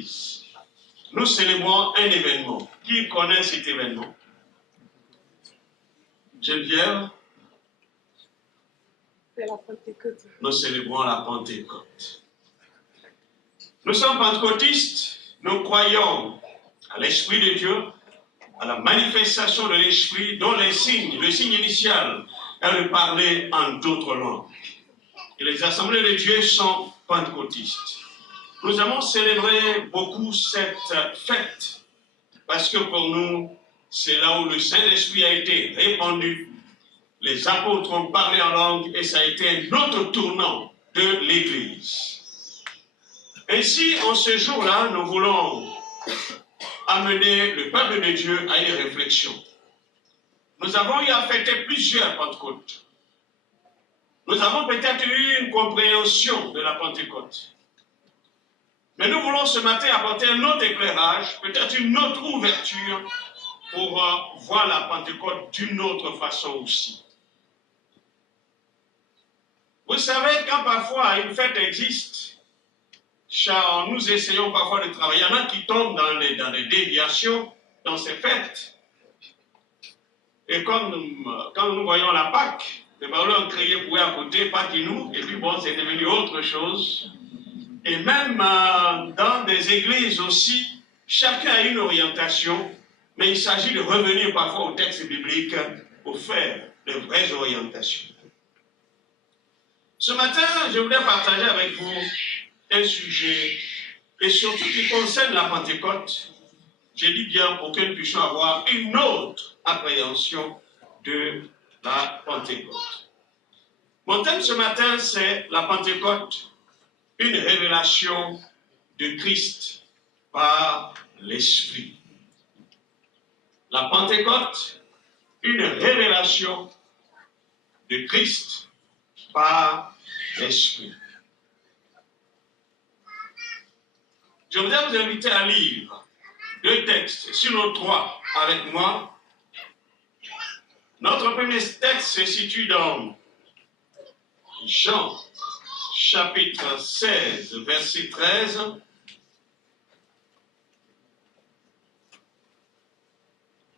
l'Église, nous célébrons un événement. Qui connaît cet événement? Geneviève? C'est la Pentecôte. Nous célébrons la Pentecôte. Nous sommes pentecôtistes, nous croyons à l'Esprit de Dieu, à la manifestation de l'Esprit, dont le signe initial est de parler en d'autres langues. Et les assemblées de Dieu sont pentecôtistes. Nous avons célébré beaucoup cette fête, parce que pour nous, c'est là où le Saint-Esprit a été répandu. Les apôtres ont parlé en langue et ça a été un autre tournant de l'Église. Ainsi, en ce jour-là, nous voulons amener le peuple de Dieu à une réflexion. Nous avons eu à fêter plusieurs Pentecôtes. Nous avons peut-être eu une compréhension de la Pentecôte. Mais nous voulons ce matin apporter un autre éclairage, peut-être une autre ouverture pour voir la Pentecôte d'une autre façon aussi. Vous savez, quand parfois une fête existe, nous essayons parfois de travailler. Il y en a qui tombent dans des déviations dans ces fêtes. Et quand nous voyons la Pâque, les parleurs ont crié pour à côté, Pâque-nous, et puis bon, c'est devenu autre chose. Et même dans des églises aussi, chacun a une orientation, mais il s'agit de revenir parfois au texte biblique pour faire de vraies orientations. Ce matin, je voulais partager avec vous un sujet, et surtout qui concerne la Pentecôte. Je dis bien pour que nous puissions avoir une autre appréhension de la Pentecôte. Mon thème ce matin, c'est la Pentecôte, une révélation de Christ par l'Esprit. La Pentecôte, une révélation de Christ par l'Esprit. Je voudrais vous inviter à lire 2 textes, sinon 3, avec moi. Notre premier texte se situe dans Jean, chapitre 16, verset 13.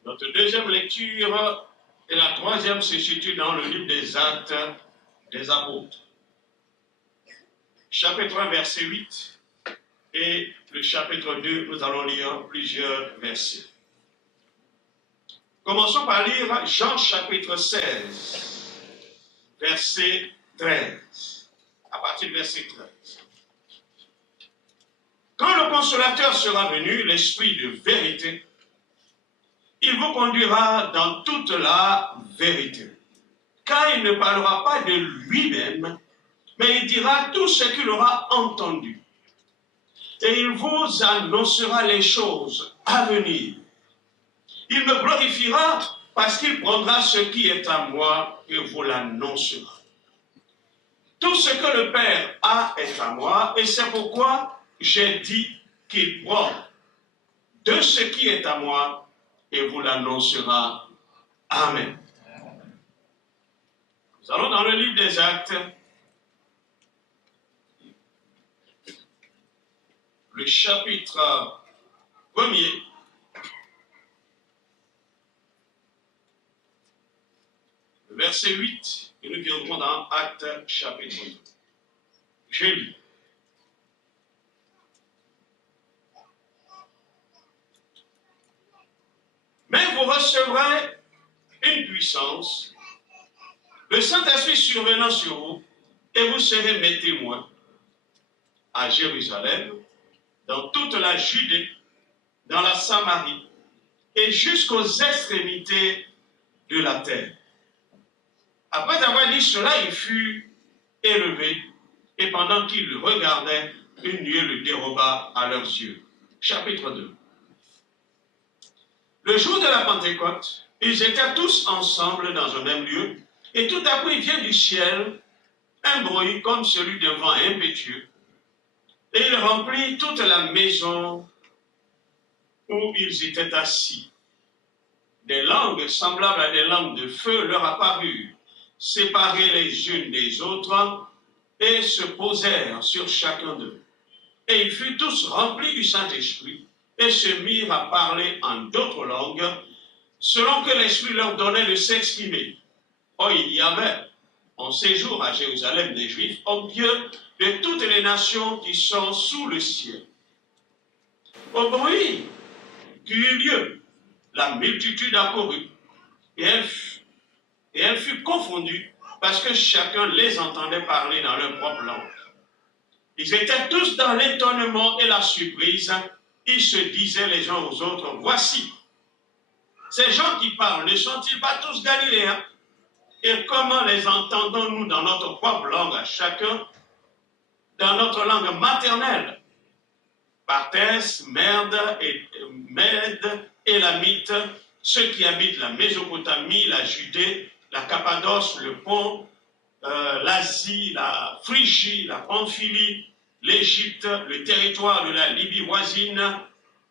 Notre deuxième lecture et la troisième se situe dans le livre des Actes des Apôtres. Chapitre 1, verset 8. Et le chapitre 2, nous allons lire plusieurs versets. Commençons par lire Jean chapitre 16, verset 13. À partir du verset 13. Quand le consolateur sera venu, l'Esprit de vérité, il vous conduira dans toute la vérité. Car il ne parlera pas de lui-même, mais il dira tout ce qu'il aura entendu. Et il vous annoncera les choses à venir. Il me glorifiera parce qu'il prendra ce qui est à moi et vous l'annoncera. Tout ce que le Père a est à moi, et c'est pourquoi j'ai dit qu'il prend de ce qui est à moi et vous l'annoncera. Amen. Nous allons dans le livre des Actes, le chapitre 1er, verset 8, et nous viendrons dans Actes chapitre 2. Je lis. Mais vous recevrez une puissance, le Saint-Esprit survenant sur vous, et vous serez mes témoins à Jérusalem, dans toute la Judée, dans la Samarie, et jusqu'aux extrémités de la terre. Après avoir dit cela, il fut élevé, et pendant qu'il le regardait, une nuée le déroba à leurs yeux. Chapitre 2. Le jour de la Pentecôte, ils étaient tous ensemble dans un même lieu, et tout à coup il vient du ciel un bruit comme celui d'un vent impétueux, et il remplit toute la maison où ils étaient assis. Des langues semblables à des langues de feu leur apparurent, séparées les unes des autres, et se posèrent sur chacun d'eux. Et ils furent tous remplis du Saint-Esprit et se mirent à parler en d'autres langues, selon que l'Esprit leur donnait de s'exprimer. Or, il y avait en séjour à Jérusalem des Juifs, au pieux de toutes les nations qui sont sous le ciel. Au bruit qui eut lieu, la multitude accourut, et elle fut confondue, parce que chacun les entendait parler dans leur propre langue. Ils étaient tous dans l'étonnement et la surprise. Ils se disaient les uns aux autres, voici, ces gens qui parlent, ne sont-ils pas tous Galiléens? Et comment les entendons-nous dans notre propre langue à chacun, dans notre langue maternelle? Parthes, Mède, Élamite, ceux qui habitent la Mésopotamie, la Judée, la Cappadoce, le Pont, l'Asie, la Phrygie, la Pamphylie, l'Égypte, le territoire de la Libye voisine,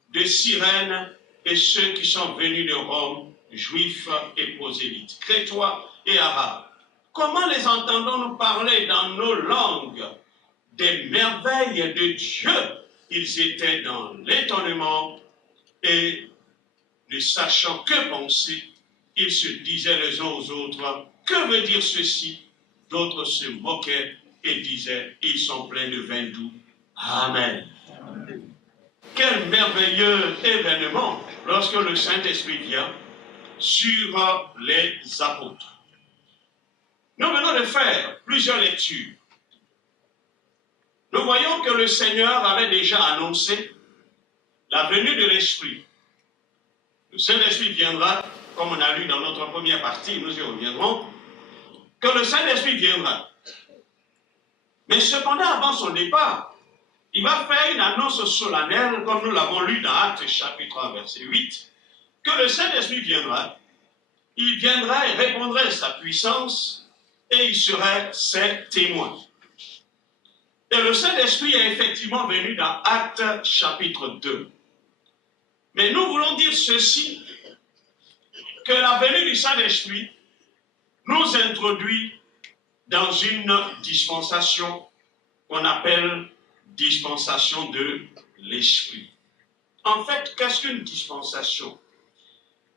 de Cyrène, et ceux qui sont venus de Rome, juifs et prosélytes, crétois et arabes. Comment les entendons-nous parler dans nos langues des merveilles de Dieu? Ils étaient dans l'étonnement et ne sachant que penser, ils se disaient les uns aux autres, que veut dire ceci? D'autres se moquaient et disaient, ils sont pleins de vin doux. Amen. Quel merveilleux événement lorsque le Saint-Esprit vient sur les apôtres. Nous venons de faire plusieurs lectures. Nous voyons que le Seigneur avait déjà annoncé la venue de l'Esprit. Le Saint-Esprit viendra, comme on a lu dans notre première partie, nous y reviendrons, que le Saint-Esprit viendra. Mais cependant, avant son départ, il va faire une annonce solennelle, comme nous l'avons lu dans Actes chapitre 1, verset 8, que le Saint-Esprit viendra, il viendra et répondrait sa puissance, et il serait ses témoins. Et le Saint-Esprit est effectivement venu dans Actes chapitre 2. Mais nous voulons dire ceci, que la venue du Saint-Esprit nous introduit dans une dispensation qu'on appelle dispensation de l'Esprit. En fait, qu'est-ce qu'une dispensation?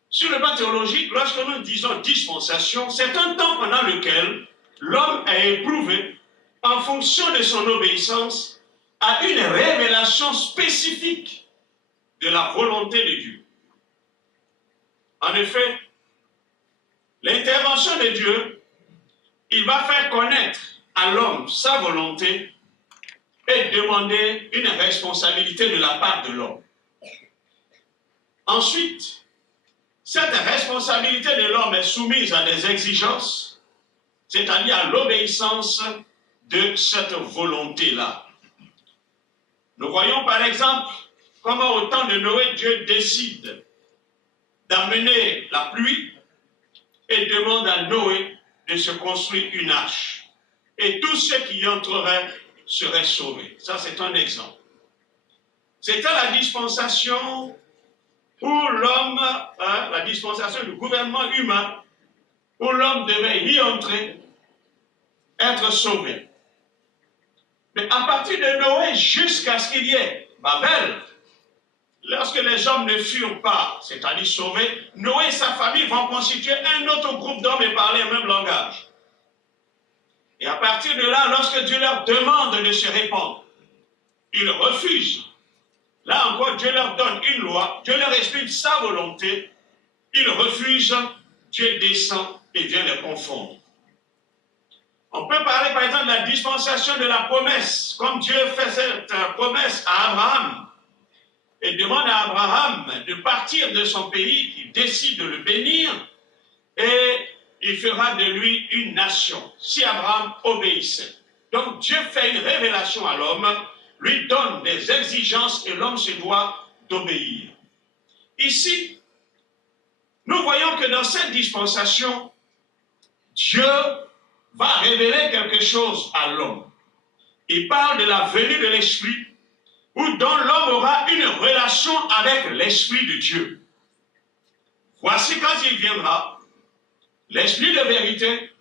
Sur le plan théologique, lorsque nous disons dispensation, c'est un temps pendant lequel l'homme est éprouvé en fonction de son obéissance à une révélation spécifique de la volonté de Dieu. En effet, l'intervention de Dieu, il va faire connaître à l'homme sa volonté et demander une responsabilité de la part de l'homme. Ensuite, cette responsabilité de l'homme est soumise à des exigences, c'est-à-dire à l'obéissance de cette volonté-là. Nous voyons par exemple comment au temps de Noé, Dieu décide d'amener la pluie et demande à Noé de se construire une arche. Et tous ceux qui y entreraient seraient sauvés. Ça, c'est un exemple. C'était la dispensation où l'homme, la dispensation du gouvernement humain, où l'homme devait y entrer, être sauvé. Mais à partir de Noé jusqu'à ce qu'il y ait Babel, lorsque les hommes ne furent pas, c'est-à-dire sauvés, Noé et sa famille vont constituer un autre groupe d'hommes et parler le même langage. Et à partir de là, lorsque Dieu leur demande de se répandre, ils refusent. Là encore, Dieu leur donne une loi, Dieu leur explique sa volonté, ils refusent, Dieu descend et vient les confondre. On peut parler par exemple de la dispensation de la promesse, comme Dieu fait cette promesse à Abraham, et demande à Abraham de partir de son pays, il décide de le bénir, et il fera de lui une nation, si Abraham obéissait. Donc Dieu fait une révélation à l'homme, lui donne des exigences et l'homme se doit d'obéir. Ici, nous voyons que dans cette dispensation, Dieu va révéler quelque chose à l'homme. Il parle de la venue de l'Esprit, dont l'homme aura une relation avec l'Esprit de Dieu. Voici quand il viendra, l'Esprit de vérité,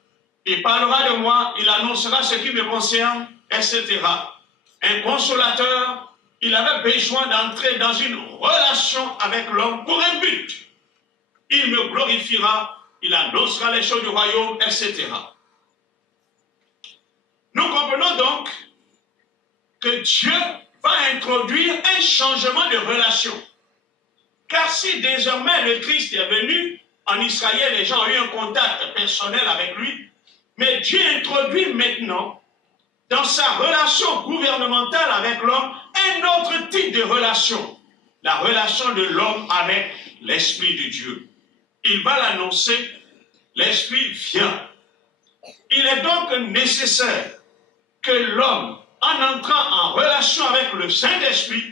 il parlera de moi, il annoncera ce qui me concerne, etc. Un consolateur il avait besoin d'entrer dans une relation avec l'homme pour un but. Il me glorifiera, il annoncera les choses du royaume, etc. Nous comprenons donc que Dieu va introduire un changement de relation. Car si désormais le Christ est venu, en Israël, les gens ont eu un contact personnel avec lui, mais Dieu introduit maintenant, dans sa relation gouvernementale avec l'homme, un autre type de relation. La relation de l'homme avec l'Esprit de Dieu. Il va l'annoncer, l'Esprit vient. Il est donc nécessaire que l'homme, en entrant en relation avec le Saint-Esprit,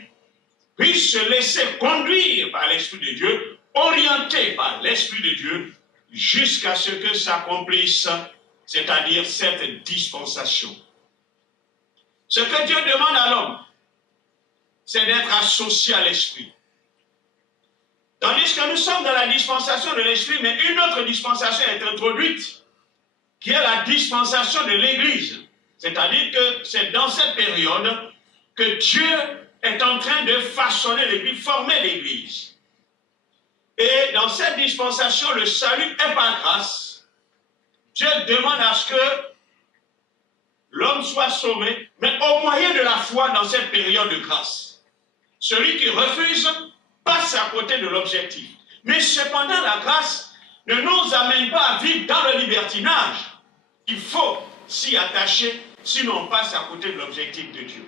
puisse se laisser conduire par l'Esprit de Dieu, orienté par l'Esprit de Dieu, jusqu'à ce que s'accomplisse, c'est-à-dire cette dispensation. Ce que Dieu demande à l'homme, c'est d'être associé à l'Esprit. Tandis que nous sommes dans la dispensation de l'Esprit, mais une autre dispensation est introduite, qui est la dispensation de l'Église. C'est-à-dire que c'est dans cette période que Dieu est en train de façonner l'Église, former l'Église. Et dans cette dispensation, le salut est par grâce. Dieu demande à ce que l'homme soit sauvé, mais au moyen de la foi dans cette période de grâce. Celui qui refuse passe à côté de l'objectif. Mais cependant, la grâce ne nous amène pas à vivre dans le libertinage. Il faut s'y attacher, sinon on passe à côté de l'objectif de Dieu.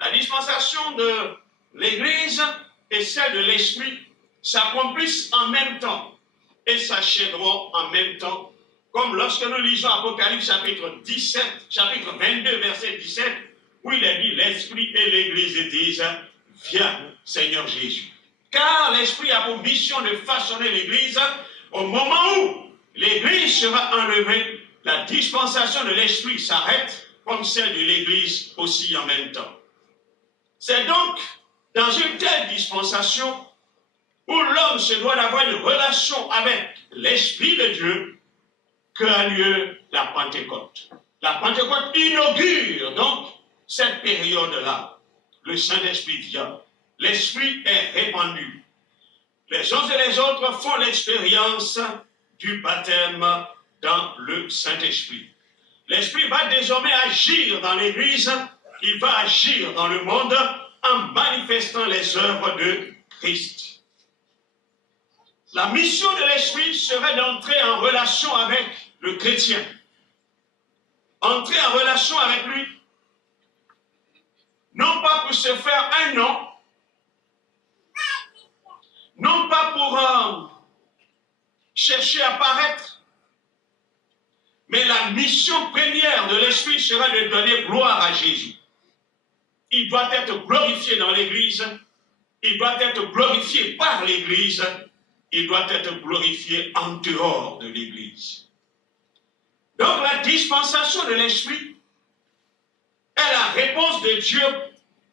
La dispensation de l'Église et celle de l'Esprit s'accomplissent en même temps et s'achèveront en même temps, comme lorsque nous lisons Apocalypse chapitre 17, chapitre 22, verset 17, où il est dit, l'Esprit et l'Église disent, viens Seigneur Jésus. Car l'Esprit a pour mission de façonner l'Église. Au moment où l'Église sera enlevée, la dispensation de l'Esprit s'arrête, comme celle de l'Église aussi en même temps. C'est donc dans une telle dispensation où l'homme se doit d'avoir une relation avec l'Esprit de Dieu qu'a lieu la Pentecôte. La Pentecôte inaugure donc cette période-là. Le Saint-Esprit vient. L'Esprit est répandu. Les uns et les autres font l'expérience du baptême dans le Saint-Esprit. L'Esprit va désormais agir dans l'Église, il va agir dans le monde en manifestant les œuvres de Christ. La mission de l'Esprit serait d'entrer en relation avec le chrétien. Entrer en relation avec lui, non pas pour se faire un nom, non pas pour chercher à paraître, mais la mission première de l'Esprit sera de donner gloire à Jésus. Il doit être glorifié dans l'Église, il doit être glorifié par l'Église, il doit être glorifié en dehors de l'Église. Donc la dispensation de l'Esprit est la réponse de Dieu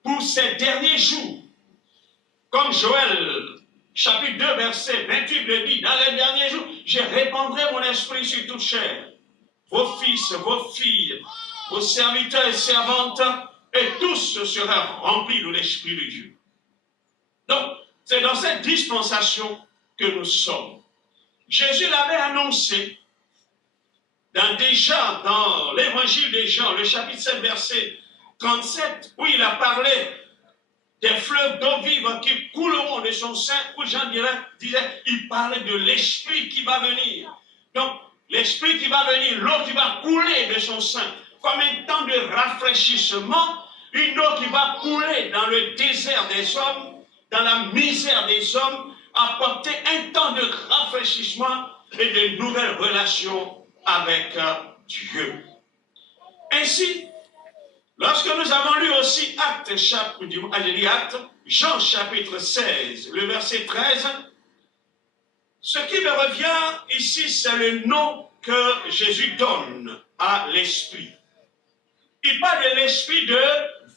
pour ces derniers jours. Comme Joël, chapitre 2, verset 28 le dit, dans les derniers jours, je répandrai mon esprit sur toute chair. Vos fils, vos filles, vos serviteurs et servantes, et tous seront remplis de l'Esprit de Dieu. Donc, c'est dans cette dispensation que nous sommes. Jésus l'avait annoncé déjà dans l'évangile de Jean, le chapitre 7, verset 37, où il a parlé des fleuves d'eau vive qui couleront de son sein, où Jean disait, il parlait de l'Esprit qui va venir. Donc, l'Esprit qui va venir, l'eau qui va couler de son sein, comme un temps de rafraîchissement, une eau qui va couler dans le désert des hommes, dans la misère des hommes, apporter un temps de rafraîchissement et de nouvelles relations avec Dieu. Ainsi, lorsque nous avons lu aussi Jean chapitre 16, le verset 13, ce qui me revient ici, c'est le nom que Jésus donne à l'Esprit. Il parle de l'Esprit de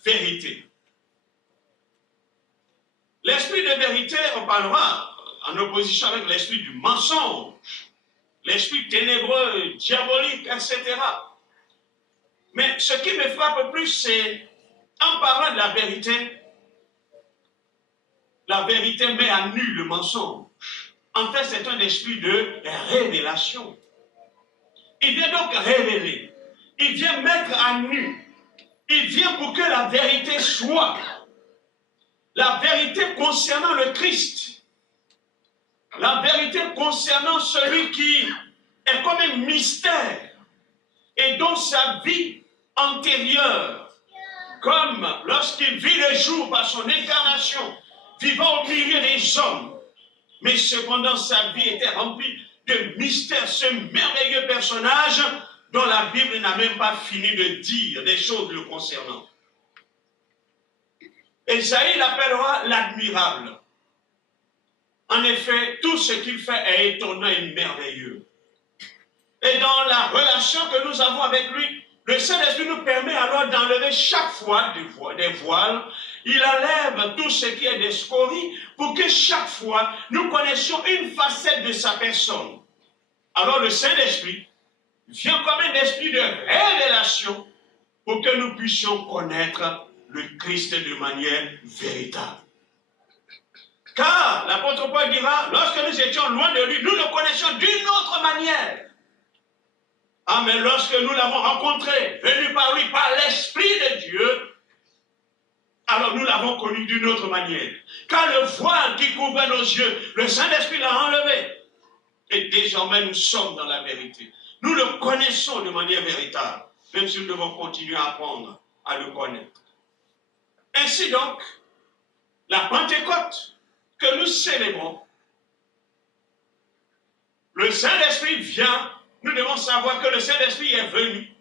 vérité. L'Esprit de vérité, on parlera en opposition avec l'Esprit du mensonge, l'Esprit ténébreux, diabolique, etc. Mais ce qui me frappe plus, c'est En parlant de la vérité met à nu le mensonge. En fait, c'est un esprit de révélation. Il vient donc révéler. Il vient mettre à nu. Il vient pour que la vérité soit. La vérité concernant le Christ. La vérité concernant celui qui est comme un mystère et dont sa vie antérieure, comme lorsqu'il vit le jour par son incarnation, vivant au milieu des hommes, mais cependant sa vie était remplie de mystères, ce merveilleux personnage dont la Bible n'a même pas fini de dire des choses le concernant. Ésaïe l'appellera l'admirable. En effet, tout ce qu'il fait est étonnant et merveilleux. Et dans la relation que nous avons avec lui, le Saint-Esprit nous permet alors d'enlever chaque fois des voiles. Il enlève tout ce qui est des scories pour que chaque fois nous connaissions une facette de sa personne. Alors le Saint-Esprit vient comme un esprit de révélation pour que nous puissions connaître le Christ de manière véritable. Car l'apôtre Paul dira, lorsque nous étions loin de lui, nous le connaissions d'une autre manière. Ah, mais lorsque nous l'avons rencontré, venu par lui, par l'Esprit de Dieu, alors nous l'avons connu d'une autre manière. Car le voile qui couvrait nos yeux, le Saint-Esprit l'a enlevé. Et désormais, nous sommes dans la vérité. Nous le connaissons de manière véritable, même si nous devons continuer à apprendre à le connaître. Ainsi donc, la Pentecôte que nous célébrons, le Saint-Esprit vient, nous devons savoir que le Saint-Esprit est venu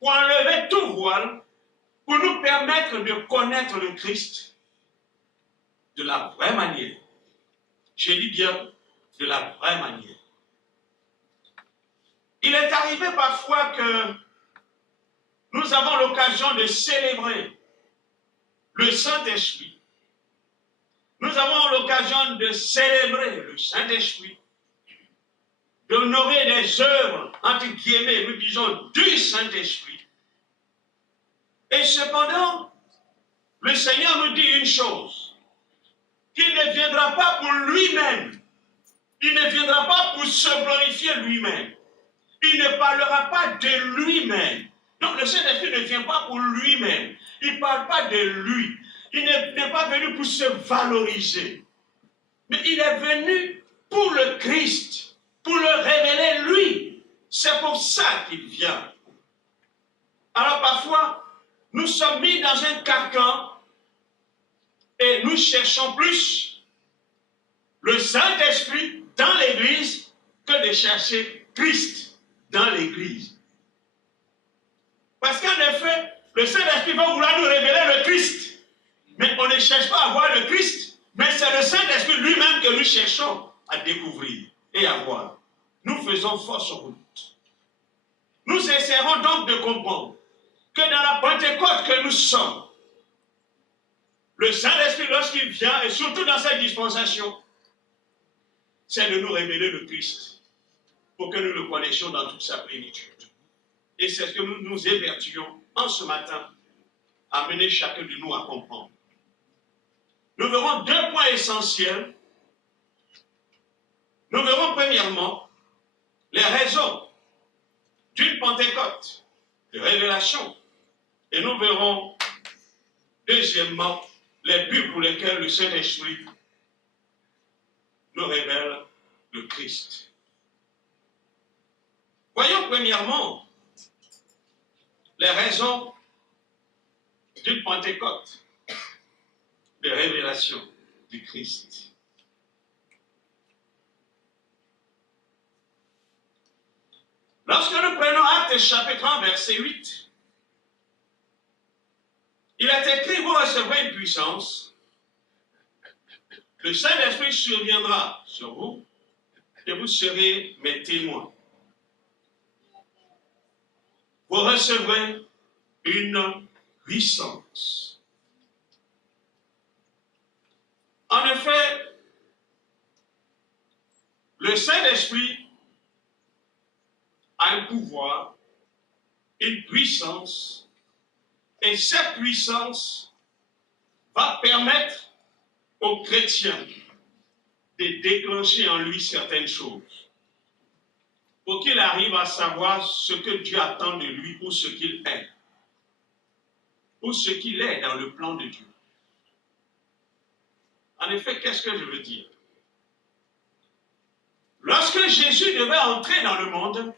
pour enlever tout voile, pour nous permettre de connaître le Christ de la vraie manière. Je dis bien de la vraie manière. Il est arrivé parfois que nous avons l'occasion de célébrer le Saint-Esprit. Nous avons l'occasion de célébrer le Saint-Esprit, d'honorer les œuvres, entre guillemets, nous disons, du Saint-Esprit. Et cependant, le Seigneur nous dit une chose, qu'il ne viendra pas pour lui-même, il ne viendra pas pour se glorifier lui-même, il ne parlera pas de lui-même. Donc le Saint-Esprit ne vient pas pour lui-même, il ne parle pas de lui, il n'est pas venu pour se valoriser, mais il est venu pour le Christ, pour le révéler lui. C'est pour ça qu'il vient. Alors parfois, nous sommes mis dans un carcan et nous cherchons plus le Saint-Esprit dans l'Église que de chercher Christ dans l'Église. Parce qu'en effet, le Saint-Esprit va vouloir nous révéler le Christ. Mais on ne cherche pas à voir le Christ, mais c'est le Saint-Esprit lui-même que nous cherchons à découvrir et à voir. Nous faisons fausse route. Nous essaierons donc de comprendre que dans la Pentecôte que nous sommes, le Saint-Esprit, lorsqu'il vient, et surtout dans cette dispensation, c'est de nous révéler le Christ, pour que nous le connaissions dans toute sa plénitude. Et c'est ce que nous nous évertuons en ce matin, à mener chacun de nous à comprendre. Nous verrons deux points essentiels. Nous verrons premièrement les raisons d'une Pentecôte, de révélation. Et nous verrons deuxièmement les buts pour lesquels le Saint-Esprit nous révèle le Christ. Voyons premièrement les raisons d'une Pentecôte, de révélation du Christ. Lorsque nous prenons Actes chapitre 1, verset 8, il est écrit, vous recevrez une puissance, le Saint-Esprit surviendra sur vous, et vous serez mes témoins. Vous recevrez une puissance. En effet, le Saint-Esprit a un pouvoir, une puissance Et cette puissance va permettre aux chrétiens de déclencher en lui certaines choses pour qu'il arrive à savoir ce que Dieu attend de lui ou ce qu'il est. Ou ce qu'il est dans le plan de Dieu. En effet, qu'est-ce que je veux dire? Lorsque Jésus devait entrer dans le monde,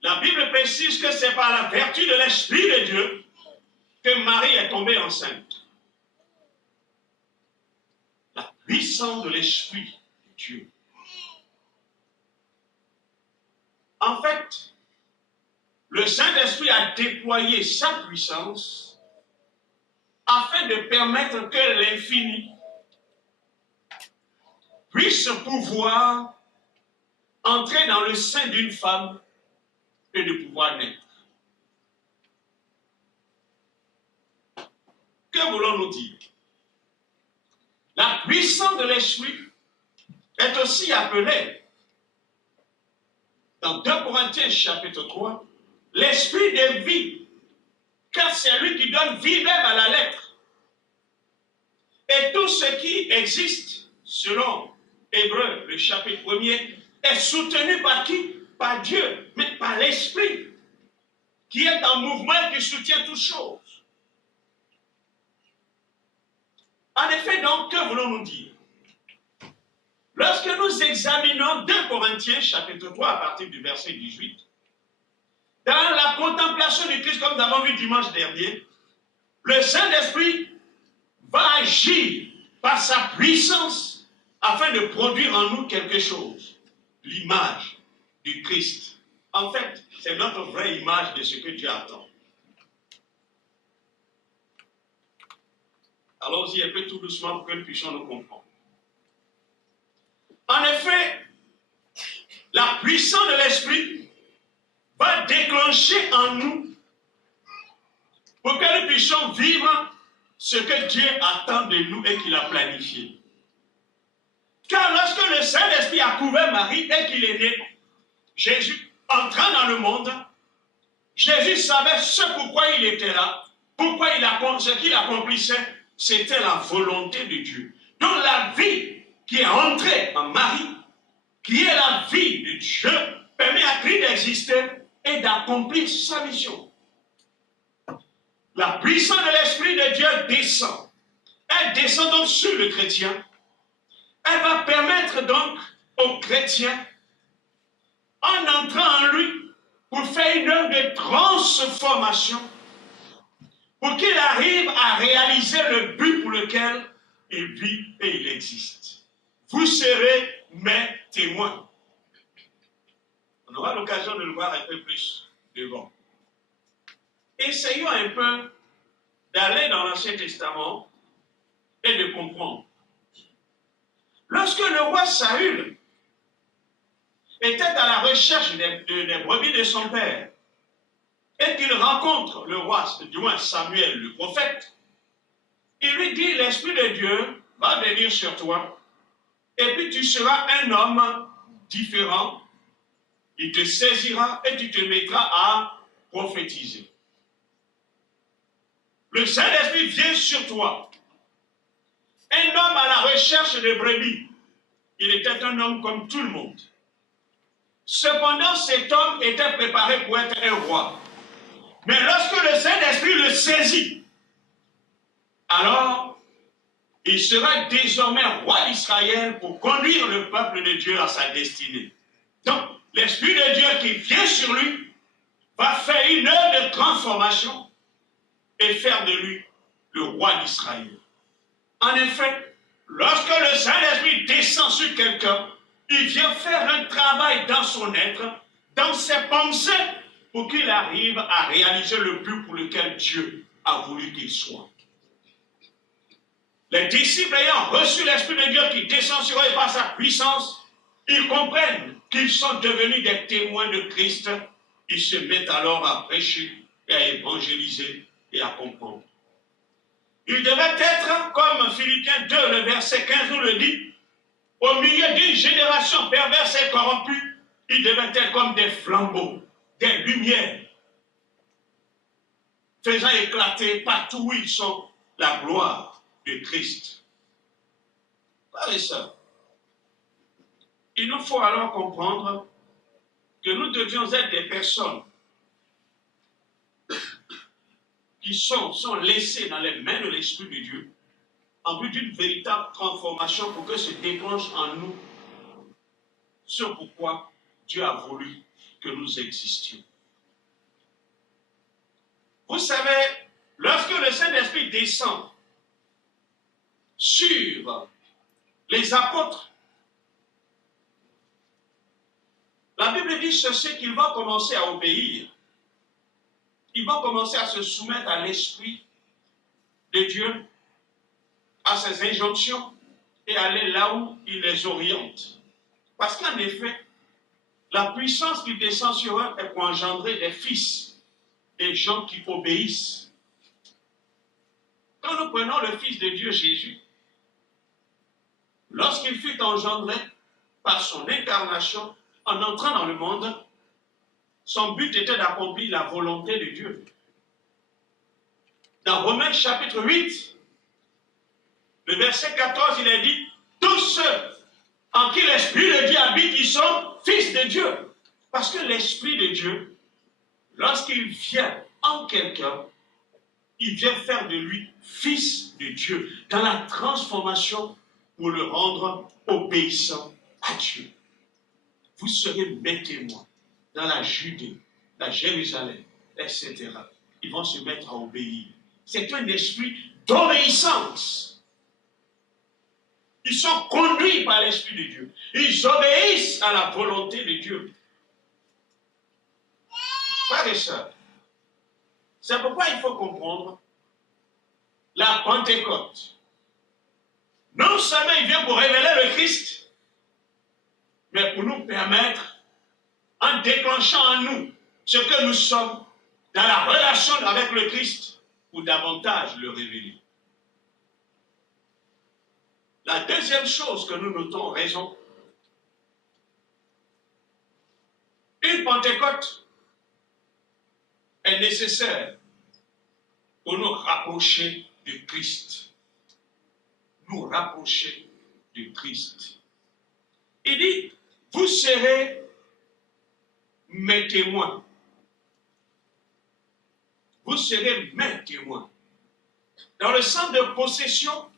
la Bible précise que c'est par la vertu de l'Esprit de Dieu que Marie est tombée enceinte. La puissance de l'Esprit de Dieu. En fait, le Saint-Esprit a déployé sa puissance afin de permettre que l'infini puisse pouvoir entrer dans le sein d'une femme et de pouvoir naître. Que voulons-nous dire? La puissance de l'Esprit est aussi appelée, dans 2 Corinthiens chapitre 3, l'Esprit de vie, car c'est lui qui donne vie même à la lettre. Et tout ce qui existe, selon Hébreux, le chapitre 1er, est soutenu par qui? Par Dieu, mais par l'Esprit, qui est en mouvement et qui soutient toutes choses. En effet, donc, que voulons-nous dire? Lorsque nous examinons 2 Corinthiens, chapitre 3, à partir du verset 18, dans la contemplation du Christ, comme nous avons vu dimanche dernier, le Saint-Esprit va agir par sa puissance afin de produire en nous quelque chose. L'image du Christ. En fait, c'est notre vraie image de ce que Dieu attend. Allons-y un peu tout doucement pour que nous puissions nous comprendre. En effet, la puissance de l'Esprit va déclencher en nous pour que nous puissions vivre ce que Dieu attend de nous et qu'il a planifié. Car lorsque le Saint-Esprit a couvert Marie et qu'il est né, Jésus entrant dans le monde, Jésus savait ce pourquoi il était là, pourquoi ce qu'il accomplissait, c'était la volonté de Dieu. Donc la vie qui est entrée en Marie, qui est la vie de Dieu, permet à Christ d'exister et d'accomplir sa mission. La puissance de l'Esprit de Dieu descend. Elle descend donc sur le chrétien. Elle va permettre donc au chrétien, en entrant en lui, pour faire une œuvre de transformation, pour qu'il arrive à réaliser le but pour lequel il vit et il existe. Vous serez mes témoins. On aura l'occasion de le voir un peu plus devant. Essayons un peu d'aller dans l'Ancien Testament et de comprendre. Lorsque le roi Saül était à la recherche des brebis de son père et qu'il rencontre le roi, du moins Samuel, le prophète, il lui dit, l'Esprit de Dieu va venir sur toi et puis tu seras un homme différent, il te saisira et tu te mettras à prophétiser. Le Saint-Esprit vient sur toi. Un homme à la recherche de brebis. Il était un homme comme tout le monde. Cependant, cet homme était préparé pour être un roi. Mais lorsque le Saint-Esprit le saisit, alors, il sera désormais roi d'Israël pour conduire le peuple de Dieu à sa destinée. Donc, l'Esprit de Dieu qui vient sur lui va faire une œuvre de transformation et faire de lui le roi d'Israël. En effet, lorsque le Saint-Esprit descend sur quelqu'un, il vient faire un travail dans son être, dans ses pensées, pour qu'il arrive à réaliser le but pour lequel Dieu a voulu qu'il soit. Les disciples ayant reçu l'Esprit de Dieu qui descend sur eux par sa puissance, ils comprennent qu'ils sont devenus des témoins de Christ. Ils se mettent alors à prêcher et à évangéliser et à comprendre. Ils devaient être, comme Philippiens 2, le verset 15 nous le dit, au milieu d'une génération perverse et corrompue, ils devaient être comme des flambeaux, des lumières. faisant éclater partout où ils sont la gloire de Christ. Frères et sœurs, il nous faut alors comprendre que nous devions être des personnes qui sont laissées dans les mains de l'Esprit de Dieu en vue d'une véritable transformation pour que se déclenche en nous ce pourquoi Dieu a voulu que nous existions. Vous savez, lorsque le Saint-Esprit descend sur les apôtres, la Bible dit ceci, qu'ils vont commencer à obéir. Ils vont commencer à se soumettre à l'Esprit de Dieu, à ses injonctions et aller là où il les oriente. Parce qu'en effet, la puissance qui descend sur eux est pour engendrer des fils, des gens qui obéissent. Quand nous prenons le Fils de Dieu Jésus, lorsqu'il fut engendré par son incarnation, en entrant dans le monde, son but était d'accomplir la volonté de Dieu. Dans Romains chapitre 8, le verset 14, il est dit, tous ceux en qui l'Esprit de Dieu habite, ils sont fils de Dieu. Parce que l'Esprit de Dieu, lorsqu'il vient en quelqu'un, il vient faire de lui fils de Dieu, dans la transformation pour le rendre obéissant à Dieu. Vous serez mes témoins dans la Judée, la Jérusalem, etc. Ils vont se mettre à obéir. C'est un esprit d'obéissance. Ils sont conduits par l'Esprit de Dieu. Ils obéissent à la volonté de Dieu. Frères et sœurs, c'est pourquoi il faut comprendre la Pentecôte. Non seulement il vient pour révéler le Christ, mais pour nous permettre, en déclenchant en nous ce que nous sommes dans la relation avec le Christ, pour davantage le révéler. La deuxième chose que nous notons, raison, une Pentecôte est nécessaire pour nous rapprocher de Christ. Nous rapprocher de Christ. Il dit, vous serez mes témoins. Vous serez mes témoins. Dans le sens de possession,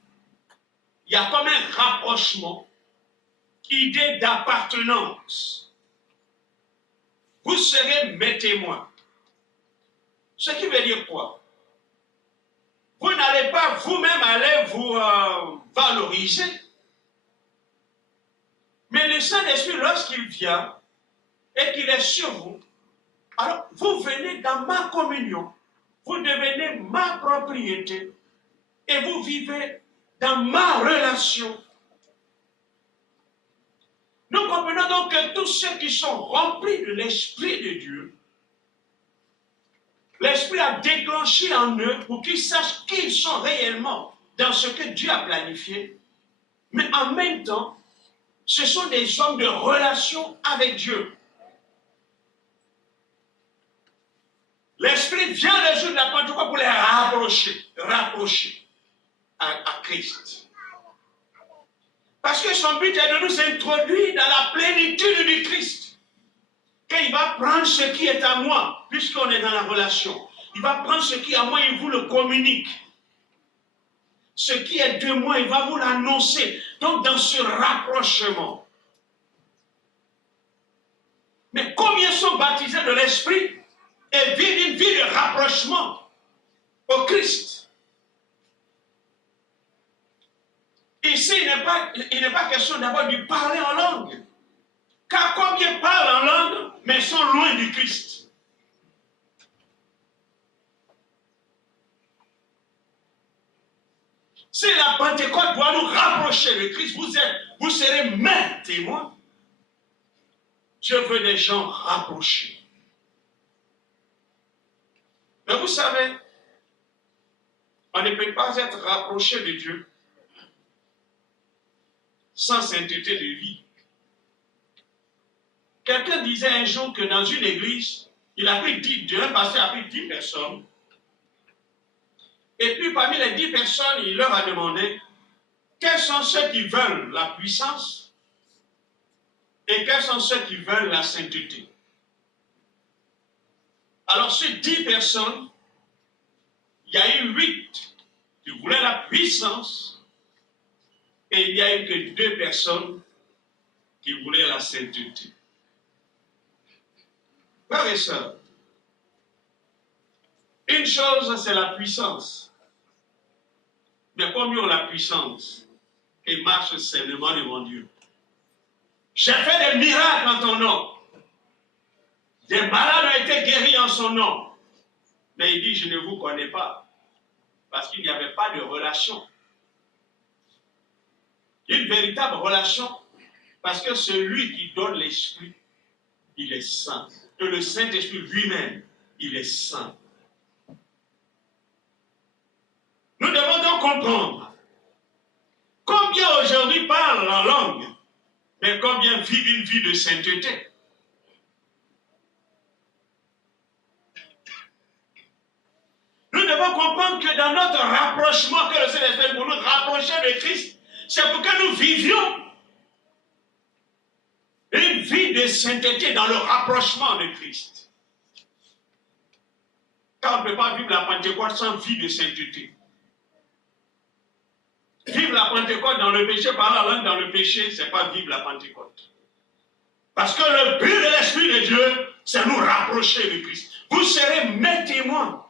il y a comme un rapprochement, idée d'appartenance. Vous serez mes témoins. Ce qui veut dire quoi? Vous n'allez pas vous-même aller vous valoriser. Mais le Saint-Esprit, lorsqu'il vient et qu'il est sur vous, alors vous venez dans ma communion. Vous devenez ma propriété et vous vivez dans ma relation. Nous comprenons donc que tous ceux qui sont remplis de l'Esprit de Dieu, l'Esprit a déclenché en eux pour qu'ils sachent qu'ils sont réellement dans ce que Dieu a planifié, mais en même temps, ce sont des hommes de relation avec Dieu. L'Esprit vient le jour de la Pentecôte pour les rapprocher à Christ. Parce que son but est de nous introduire dans la plénitude du Christ. Qu'il va prendre ce qui est à moi, puisqu'on est dans la relation. Il va prendre ce qui est à moi, il vous le communique. Ce qui est de moi, il va vous l'annoncer. Donc dans ce rapprochement. Mais combien sont baptisés de l'Esprit et vivent une vie de rapprochement au Christ? Ici, il n'est pas question d'abord de parler en langue. Car combien parlent en langue, mais sont loin du Christ? Si la Pentecôte doit nous rapprocher du Christ, vous serez mes témoins. Dieu veut des gens rapprochés. Mais vous savez, on ne peut pas être rapproché de Dieu sans sainteté de vie. Quelqu'un disait un jour que dans une église, il a pris 10, un pasteur a pris 10 personnes Et puis parmi les 10 personnes, il leur a demandé quels sont ceux qui veulent la puissance et quels sont ceux qui veulent la sainteté. Alors ces 10 personnes, il y a eu 8 qui voulaient la puissance et il n'y a eu que 2 personnes qui voulaient la sainteté. Frères et sœurs, une chose c'est la puissance. Mais combien ont la puissance et marchent sainement devant Dieu? J'ai fait des miracles en ton nom. Des malades ont été guéris en son nom. Mais il dit, je ne vous connais pas. Parce qu'il n'y avait pas de relation. Une véritable relation. Parce que celui qui donne l'Esprit, il est saint. Et le Saint-Esprit lui-même, il est saint. Nous devons donc comprendre combien aujourd'hui parlent en langue, mais combien vivent une vie de sainteté. Nous devons comprendre que dans notre rapprochement, que le Saint-Esprit pour nous rapprocher de Christ, c'est pour que nous vivions une vie de sainteté dans le rapprochement de Christ. Car on ne peut pas vivre la Pentecôte sans vie de sainteté. Vivre la Pentecôte dans le péché, parler la langue dans le péché, ce n'est pas vivre la Pentecôte. Parce que le but de l'Esprit de Dieu, c'est nous rapprocher de Christ. Vous serez mes témoins.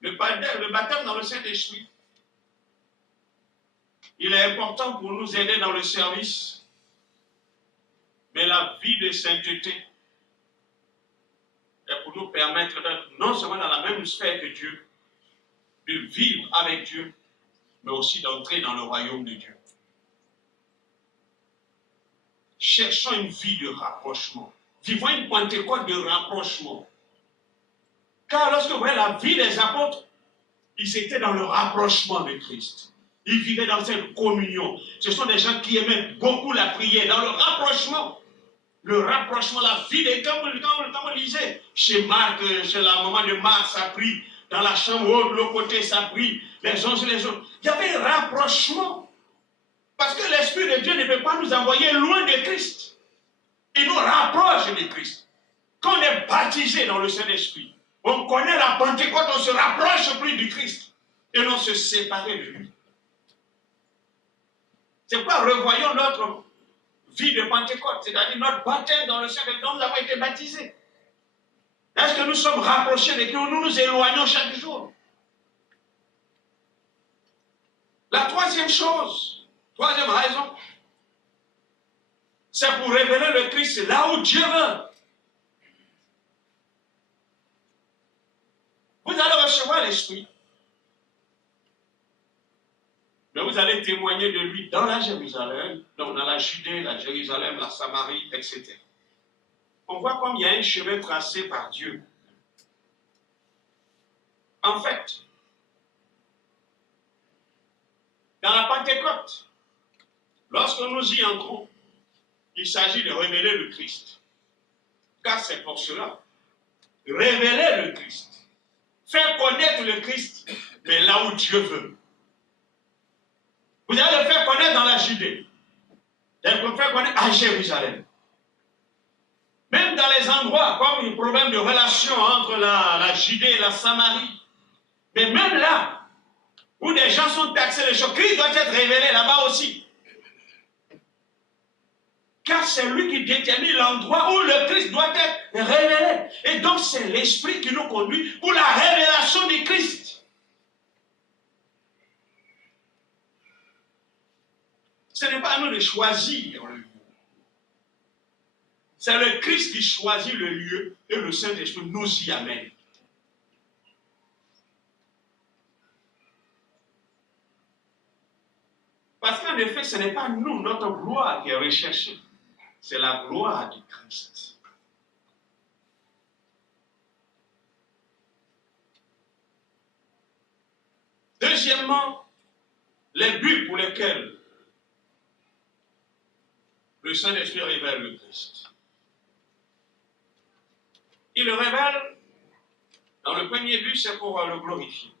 Le baptême dans le Saint-Esprit, il est important pour nous aider dans le service, mais la vie de sainteté est pour nous permettre d'être non seulement dans la même sphère que Dieu, de vivre avec Dieu, mais aussi d'entrer dans le royaume de Dieu. Cherchons une vie de rapprochement. Vivons une Pentecôte de rapprochement. Car lorsque vous voyez la vie des apôtres, ils étaient dans le rapprochement de Christ. Ils vivaient dans cette communion. Ce sont des gens qui aimaient beaucoup la prière, dans le rapprochement. Le rapprochement, la vie des quand on lisait, chez Marc, chez la maman de Marc, ça prie. Dans la chambre haute, de l'autre côté, ça prie. Les uns et les autres. Il y avait un rapprochement. Parce que l'Esprit de Dieu ne peut pas nous envoyer loin de Christ. Il nous rapproche de Christ. Quand on est baptisé dans le Saint-Esprit, on connaît la Pentecôte, on se rapproche plus du Christ. Et non se séparer de lui. C'est pourquoi revoyons notre vie de Pentecôte, c'est-à-dire notre baptême dans le Saint-Esprit, dont nous avons été baptisés. Est-ce que nous sommes rapprochés de Dieu ou nous nous éloignons chaque jour? La troisième chose, troisième raison, c'est pour révéler le Christ là où Dieu veut. Vous allez recevoir l'Esprit, mais vous allez témoigner de lui dans la Jérusalem, donc dans la Judée, la Jérusalem, la Samarie, etc. On voit comme il y a un chemin tracé par Dieu. En fait, dans la Pentecôte, lorsque nous y entrons, il s'agit de révéler le Christ. Car c'est pour cela. Révéler le Christ. Faire connaître le Christ, mais là où Dieu veut. Vous allez le faire connaître dans la Judée. Vous allez le faire connaître à Jérusalem. Même dans les endroits, comme le problème de relation entre la Judée et la Samarie. Mais même là, où des gens sont taxés de choses, Christ doit être révélé là-bas aussi. Car c'est lui qui détermine l'endroit où le Christ doit être révélé. Et donc c'est l'Esprit qui nous conduit pour la révélation du Christ. Ce n'est pas à nous de choisir le lieu. C'est le Christ qui choisit le lieu et le Saint-Esprit nous y amène. Parce qu'en effet, ce n'est pas nous, notre gloire qui est recherchée. C'est la gloire du Christ. Deuxièmement, les buts pour lesquels le le Saint-Esprit révèle le Christ. Il le révèle, dans le premier but, c'est pour le glorifier.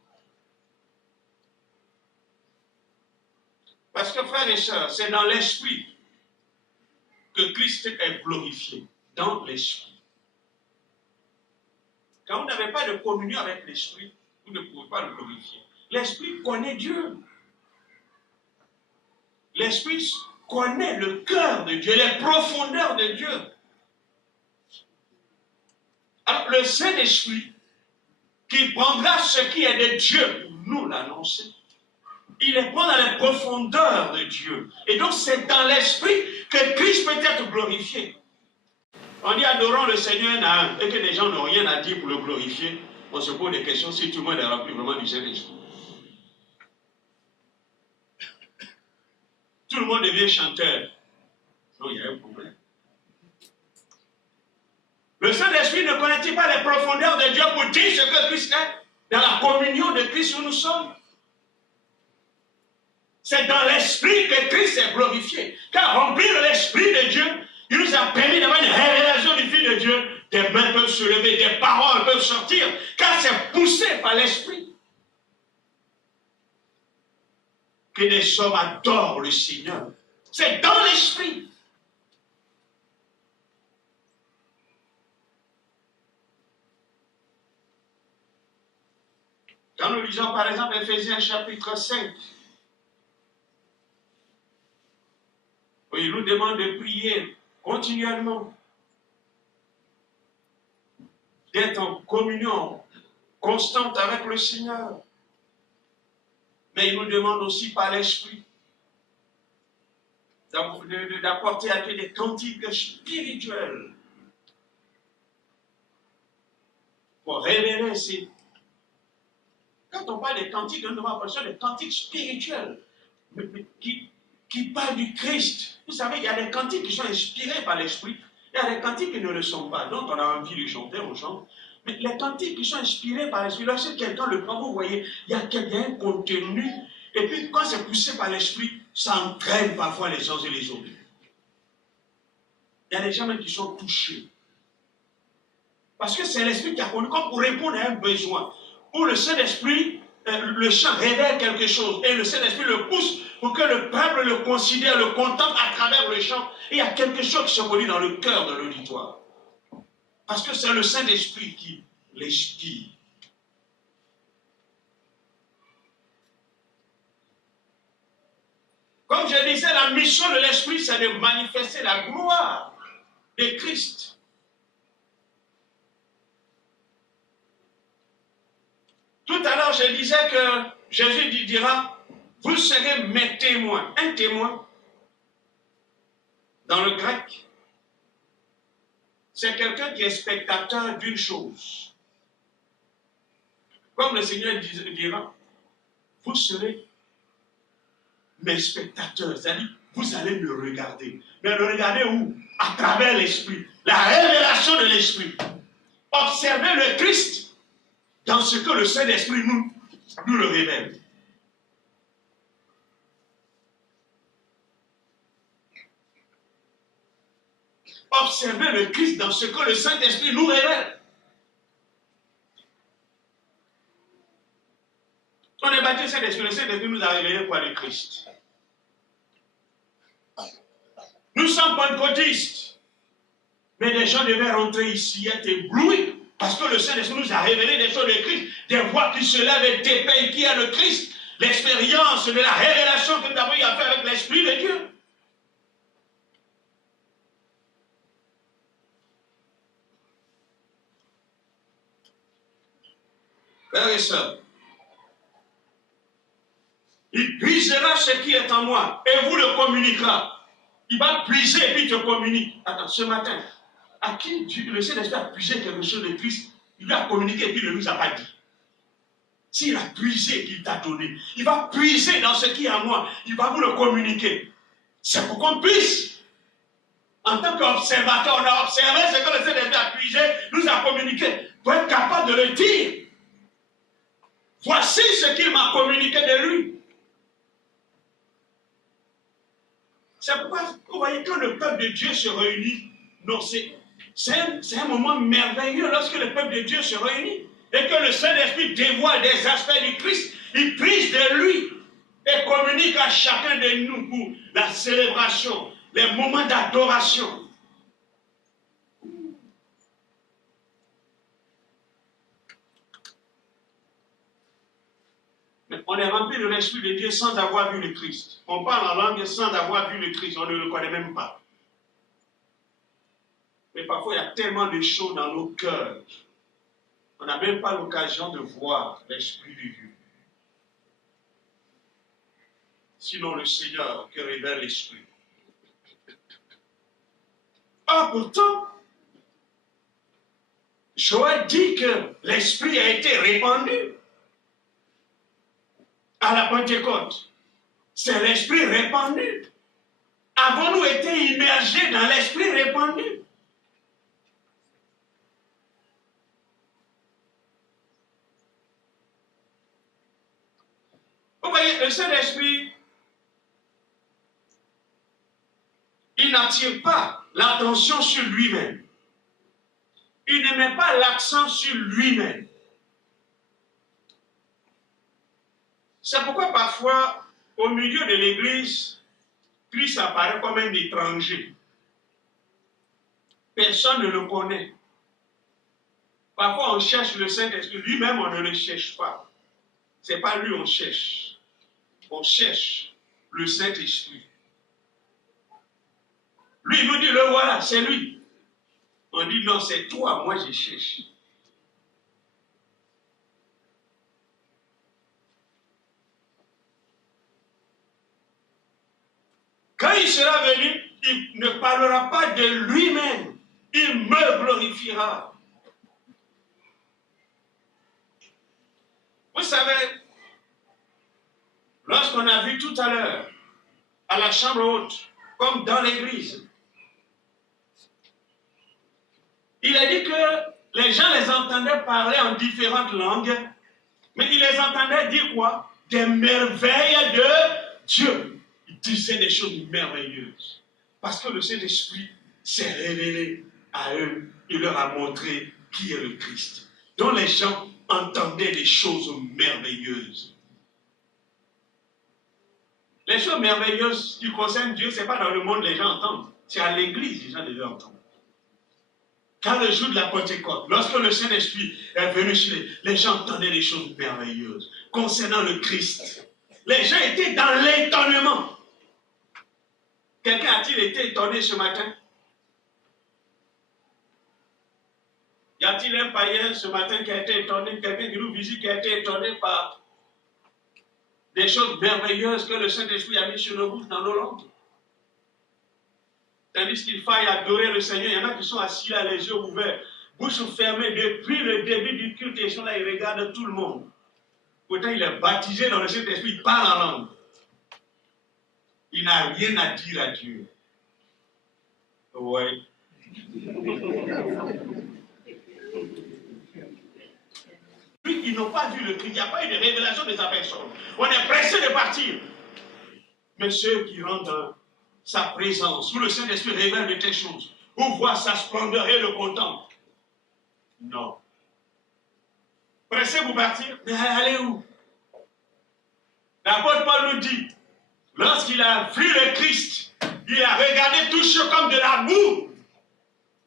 Parce que, frères et sœurs, c'est dans l'esprit que Christ est glorifié. Dans l'esprit. Quand vous n'avez pas de communion avec l'esprit, vous ne pouvez pas le glorifier. L'esprit connaît Dieu. L'esprit connaît le cœur de Dieu, les profondeurs de Dieu. Alors, le Saint-Esprit, qui prendra ce qui est de Dieu pour nous l'annoncer, il est prend dans les profondeurs de Dieu. Et donc, c'est dans l'esprit que Christ peut être glorifié. On dit adorons le Seigneur et que les gens n'ont rien à dire pour le glorifier. On se pose des questions si tout le monde est rempli vraiment du Saint-Esprit. Tout le monde devient chanteur. Non, il y a un problème. Le Saint-Esprit ne connaît-il pas les profondeurs de Dieu pour dire ce que Christ est? Dans la communion de Christ où nous sommes. C'est dans l'esprit que Christ est glorifié. Car remplir l'esprit de Dieu, il nous a permis d'avoir une révélation du Fils de Dieu. Des mains peuvent se lever, des paroles peuvent sortir, car c'est poussé par l'esprit. Que des hommes adorent le Seigneur. C'est dans l'esprit. Quand nous lisons par exemple Ephésiens chapitre 5, il nous demande de prier continuellement, d'être en communion constante avec le Seigneur. Mais il nous demande aussi par l'Esprit d'apporter à Dieu des cantiques spirituels pour révéler ces... Quand on parle des cantiques, on a l'impression des cantiques spirituels qui parlent du Christ. Vous savez, il y a des cantiques qui sont inspirés par l'Esprit. Il y a des cantiques qui ne le sont pas, donc on a envie de chanter, on chante. Mais les cantiques qui sont inspirés par l'Esprit, lorsque quelqu'un le prend, vous voyez, il y a un contenu. Et puis, quand c'est poussé par l'Esprit, ça entraîne parfois les uns et les autres. Il y a des gens même qui sont touchés. Parce que c'est l'Esprit qui a connu, comme pour répondre à un besoin. Où le Saint-Esprit, le chant révèle quelque chose. Et le Saint-Esprit le pousse pour que le peuple le considère, le contemple à travers le chant. Et il y a quelque chose qui se produit dans le cœur de l'auditoire. Parce que c'est le Saint-Esprit qui l'inspire. Comme je disais, la mission de l'Esprit, c'est de manifester la gloire de Christ. Tout à l'heure, je disais que Jésus dira, vous serez mes témoins. Un témoin, dans le grec, c'est quelqu'un qui est spectateur d'une chose. Comme le Seigneur dira, vous serez mes spectateurs. C'est-à-dire, vous allez me regarder. Mais le regarder où? À travers l'Esprit. La révélation de l'Esprit. Observez le Christ dans ce que le Saint-Esprit nous le révèle. Observez le Christ dans ce que le Saint-Esprit nous révèle. On est baptisé Saint-Esprit, le Saint-Esprit nous a révélé quoi le Christ. Nous sommes pentecôtistes, mais les gens devaient rentrer ici, être éblouis, parce que le Saint-Esprit nous a révélé des choses de Christ, des voix qui se lèvent et dépeignent qui est le Christ, l'expérience de la révélation que nous avons eu à faire avec l'Esprit de Dieu. Frères et sœurs, il puisera ce qui est en moi et vous le communiquera. Il va puiser et puis te communique. Attends, ce matin, à qui le Saint-Esprit a puisé quelque chose de Christ, il lui a communiqué et puis il ne nous a pas dit. S'il a puisé et qu'il t'a donné, il va puiser dans ce qui est en moi, il va vous le communiquer. C'est pour qu'on puisse, en tant qu'observateur, on a observé ce que le Saint-Esprit a puisé, nous a communiqué, pour être capable de le dire. Voici ce qu'il m'a communiqué de lui. Ce C'est pourquoi vous voyez quand le peuple de Dieu se réunit, non, c'est un moment merveilleux lorsque le peuple de Dieu se réunit et que le Saint-Esprit dévoile des aspects du Christ. Il prise de lui et communique à chacun de nous pour la célébration, les moments d'adoration. On est rempli de l'Esprit de Dieu sans avoir vu le Christ. On parle en langue sans avoir vu le Christ. On ne le connaît même pas. Mais parfois, il y a tellement de choses dans nos cœurs. On n'a même pas l'occasion de voir l'Esprit de Dieu. Sinon, le Seigneur qui révèle l'Esprit. Ah, pourtant, Joël dit que l'Esprit a été répandu à la Pentecôte. C'est l'Esprit répandu. Avons-nous été immergés dans l'Esprit répandu? Vous voyez, le Saint-Esprit, il n'attire pas l'attention sur lui-même. Il ne met pas l'accent sur lui-même. C'est pourquoi parfois, au milieu de l'Église, Christ apparaît comme un étranger. Personne ne le connaît. Parfois, on cherche le Saint-Esprit. Lui-même, on ne le cherche pas. Ce n'est pas lui qu'on cherche. On cherche le Saint-Esprit. Lui, il nous dit, le voilà, c'est lui. On dit, non, c'est toi, moi je cherche. Quand il sera venu, il ne parlera pas de lui-même. Il me glorifiera. Vous savez, lorsqu'on a vu tout à l'heure, à la chambre haute, comme dans l'église, il a dit que les gens les entendaient parler en différentes langues, mais ils les entendaient dire quoi? Des merveilles de Dieu. Ils disaient des choses merveilleuses. Parce que le Saint-Esprit s'est révélé à eux. Il leur a montré qui est le Christ. Donc les gens entendaient des choses merveilleuses. Les choses merveilleuses qui concernent Dieu, ce n'est pas dans le monde que les gens entendent. C'est à l'église que les gens devaient entendre. Quand le jour de la Pentecôte, lorsque le Saint-Esprit est venu sur les gens entendaient des choses merveilleuses concernant le Christ. Les gens étaient dans l'étonnement. Quelqu'un a-t-il été étonné ce matin? Y a-t-il un païen ce matin qui a été étonné, quelqu'un qui nous visite qui a été étonné par des choses merveilleuses que le Saint-Esprit a mis sur nos bouches, dans nos langues? Tandis qu'il faille adorer le Seigneur, il y en a qui sont assis là, les yeux ouverts, bouche fermée, depuis le début du culte, ils sont là, ils regardent tout le monde. Pourtant, il est baptisé dans le Saint-Esprit, il parle en langue. Il n'a rien à dire à Dieu. Oui. Lui, ils n'ont pas vu le Christ, il n'y a pas eu de révélation de sa personne. On est pressé de partir. Mais ceux qui rentrent dans sa présence, où le Saint-Esprit révèle de telles choses, où voit sa splendeur et le contemple. Non. Pressé pour partir, mais allez où? L'apôtre Paul nous dit, lorsqu'il a vu le Christ, il a regardé tout ce comme de la boue.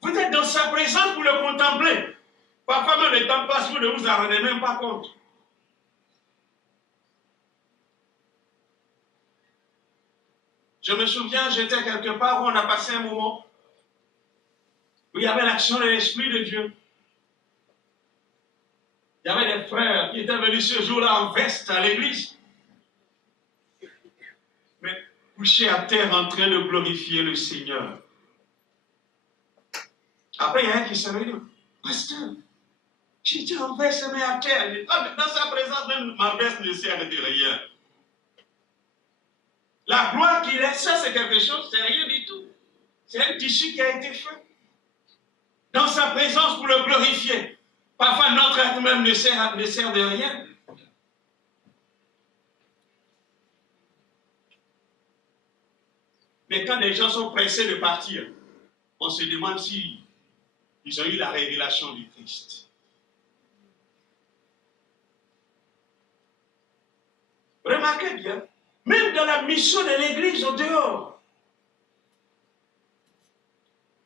Vous êtes dans sa présence pour le contempler. Parfois même le temps passe, vous ne vous en rendez même pas compte. Je me souviens, j'étais quelque part où on a passé un moment où il y avait l'action de l'Esprit de Dieu. Il y avait des frères qui étaient venus ce jour-là en veste à l'église. Mais couchés à terre en train de glorifier le Seigneur. Après, il y a un qui s'est dit, pasteur, j'étais en veste mais à terre. Dans sa présence, même ma veste ne sert de rien. La gloire qu'il est, ça c'est quelque chose, c'est rien du tout. C'est un tissu qui a été fait. Dans sa présence pour le glorifier. Parfois notre être même ne sert de rien. Mais quand les gens sont pressés de partir, on se demande si ils ont eu la révélation du Christ. Remarquez bien, même dans la mission de l'Église au dehors,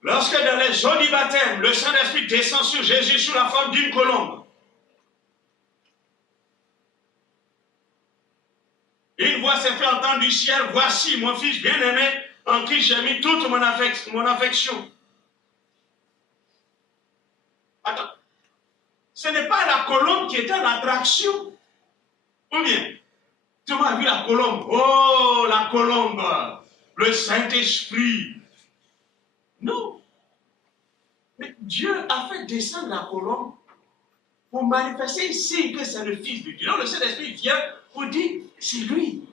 lorsque dans les jours du baptême, le Saint-Esprit descend sur Jésus sous la forme d'une colombe, une voix s'est fait entendre du ciel, « Voici mon fils bien-aimé, en qui j'ai mis toute mon affection. » Attends, ce n'est pas la colombe qui était en attraction. Ou bien, tout le monde a vu la colombe. Oh, la colombe, le Saint-Esprit. Non. Mais Dieu a fait descendre la colombe pour manifester ici que c'est le Fils de Dieu. Donc le Saint-Esprit vient pour dire, c'est lui.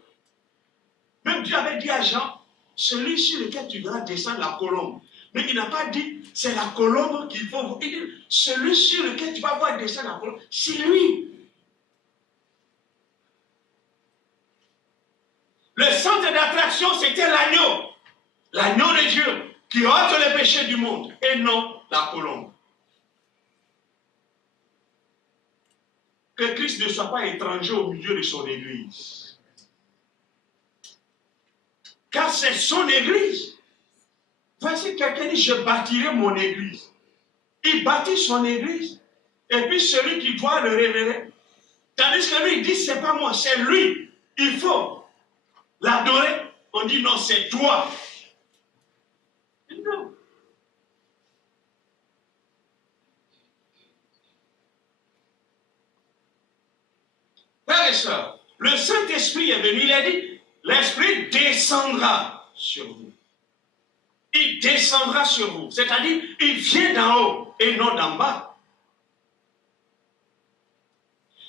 Même Dieu avait dit à Jean, celui sur lequel tu verras descendre la colombe. Mais il n'a pas dit, c'est la colombe qu'il faut voir. Il dit, celui sur lequel tu vas voir descendre la colombe, c'est lui. Le centre d'attraction, c'était l'agneau. L'agneau de Dieu qui ôte les péchés du monde et non la colombe. Que Christ ne soit pas étranger au milieu de son église. Car c'est son église. Voici quelqu'un dit, je bâtirai mon église. Il bâtit son église et puis celui qui doit le révéler. Tandis que lui, il dit, c'est pas moi, c'est lui. Il faut l'adorer. On dit, non, c'est toi. Non. Frères et sœurs, le Saint-Esprit est venu, il a dit, l'Esprit descendra sur vous. Il descendra sur vous. C'est-à-dire, il vient d'en haut et non d'en bas.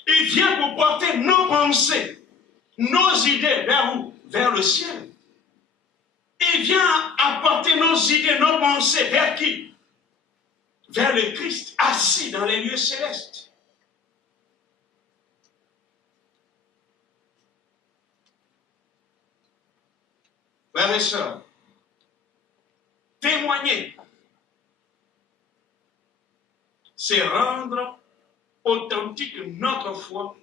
Il vient pour porter nos pensées, nos idées vers où? Vers le ciel. Il vient apporter nos idées, nos pensées vers qui? Vers le Christ, assis dans les lieux célestes. Frères et sœurs, témoigner, c'est rendre authentique notre foi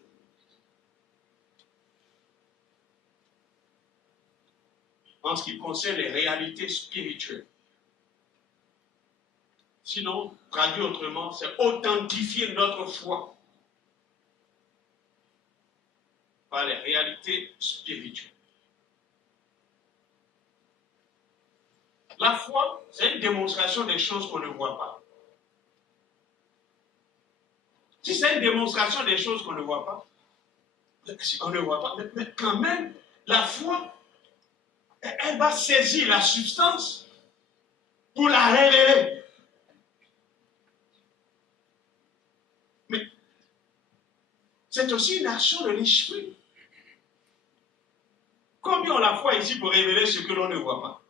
en ce qui concerne les réalités spirituelles. Sinon, traduit autrement, c'est authentifier notre foi par les réalités spirituelles. La foi, c'est une démonstration des choses qu'on ne voit pas. Si c'est une démonstration des choses qu'on ne voit pas, on ne voit pas, mais quand même, la foi, elle va saisir la substance pour la révéler. Mais c'est aussi une action de l'esprit. Combien on la foi ici pour révéler ce que l'on ne voit pas?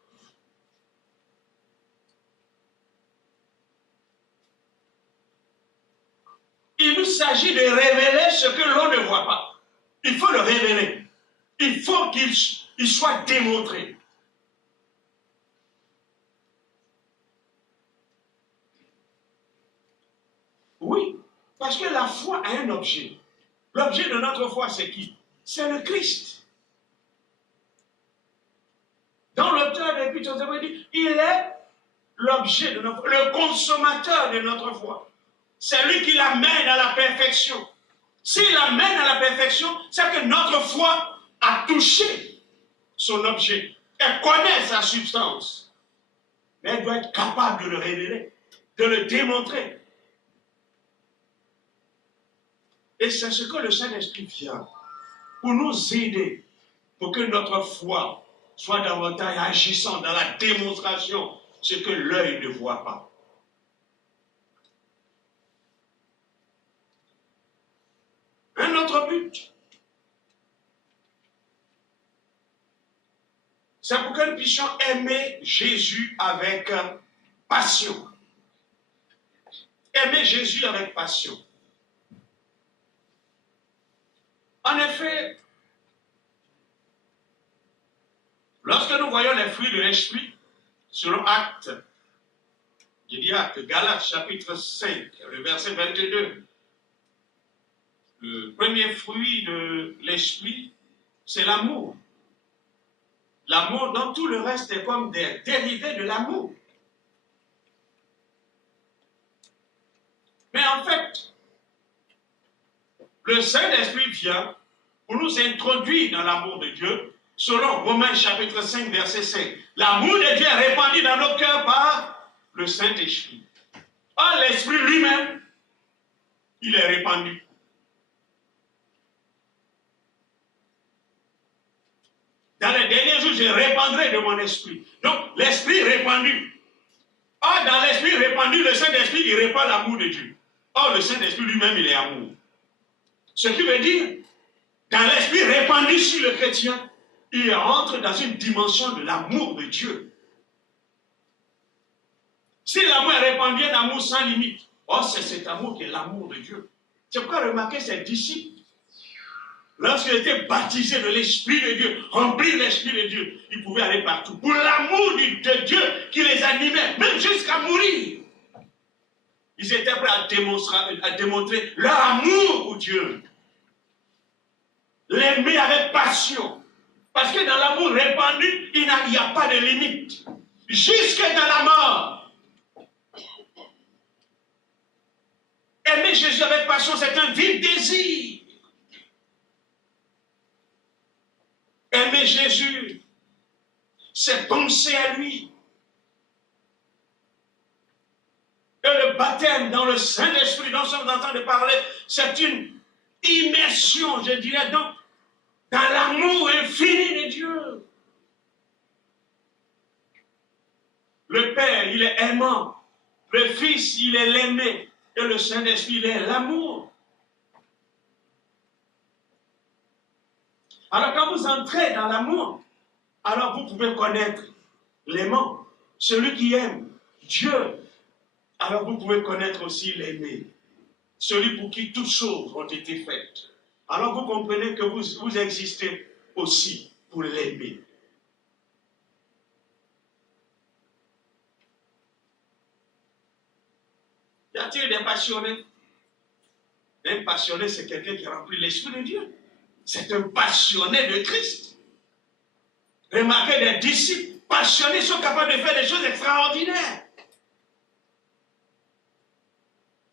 Il nous s'agit de révéler ce que l'on ne voit pas. Il faut le révéler. Il faut qu'il soit démontré. Oui, parce que la foi a un objet. L'objet de notre foi, c'est qui? C'est le Christ. Dans l'auteur de l'Épître aux Hébreux, dit, il est l'objet de notre foi, le consommateur de notre foi. C'est lui qui l'amène à la perfection. S'il l'amène à la perfection, c'est que notre foi a touché son objet. Elle connaît sa substance. Mais elle doit être capable de le révéler, de le démontrer. Et c'est ce que le Saint-Esprit vient pour nous aider, pour que notre foi soit davantage agissant dans la démonstration, ce que l'œil ne voit pas. Un autre but, c'est pour que nous puissions aimer Jésus avec passion. Aimer Jésus avec passion. En effet, Lorsque nous voyons les fruits de l'esprit, selon Actes, je dis Actes, Galates chapitre 5, le verset 22, le premier fruit de l'esprit, c'est l'amour. L'amour, dont tout le reste est comme des dérivés de l'amour. Mais en fait, le Saint-Esprit vient pour nous introduire dans l'amour de Dieu, selon Romains chapitre 5, verset 5. L'amour de Dieu est répandu dans nos cœurs par le Saint-Esprit. Or, l'Esprit lui-même, il est répandu. Dans les derniers jours, je répandrai de mon esprit. Donc, l'esprit répandu. Or, dans l'esprit répandu, le Saint-Esprit, il répand l'amour de Dieu. Or, le Saint-Esprit lui-même, il est amour. Ce qui veut dire, dans l'esprit répandu sur le chrétien, il entre dans une dimension de l'amour de Dieu. Si l'amour est répandu, un amour sans limite, or, c'est cet amour qui est l'amour de Dieu. C'est pourquoi remarquez ces disciples. Lorsqu'ils étaient baptisés de l'Esprit de Dieu, remplis de l'Esprit de Dieu, ils pouvaient aller partout. Pour l'amour de Dieu qui les animait, même jusqu'à mourir. Ils étaient prêts à démontrer leur amour pour Dieu. L'aimer avec passion. Parce que dans l'amour répandu, il n'y a pas de limite. Jusque dans la mort. Aimer Jésus avec passion, c'est un vif désir. Aimer Jésus, c'est penser à lui. Et le baptême dans le Saint-Esprit dont nous sommes en train de parler, c'est une immersion, je dirais donc, dans l'amour infini de Dieu. Le Père, il est aimant. Le Fils, il est l'aimé. Et le Saint-Esprit, il est l'amour. Alors quand vous entrez dans l'amour, alors vous pouvez connaître l'aimant, celui qui aime Dieu. Alors vous pouvez connaître aussi l'aimé, celui pour qui toutes choses ont été faites. Alors vous comprenez que vous existez aussi pour l'aimer. Y a-t-il des passionnés? Un passionné, c'est quelqu'un qui remplit l'Esprit de Dieu. C'est un passionné de Christ. Remarquez, des disciples passionnés sont capables de faire des choses extraordinaires.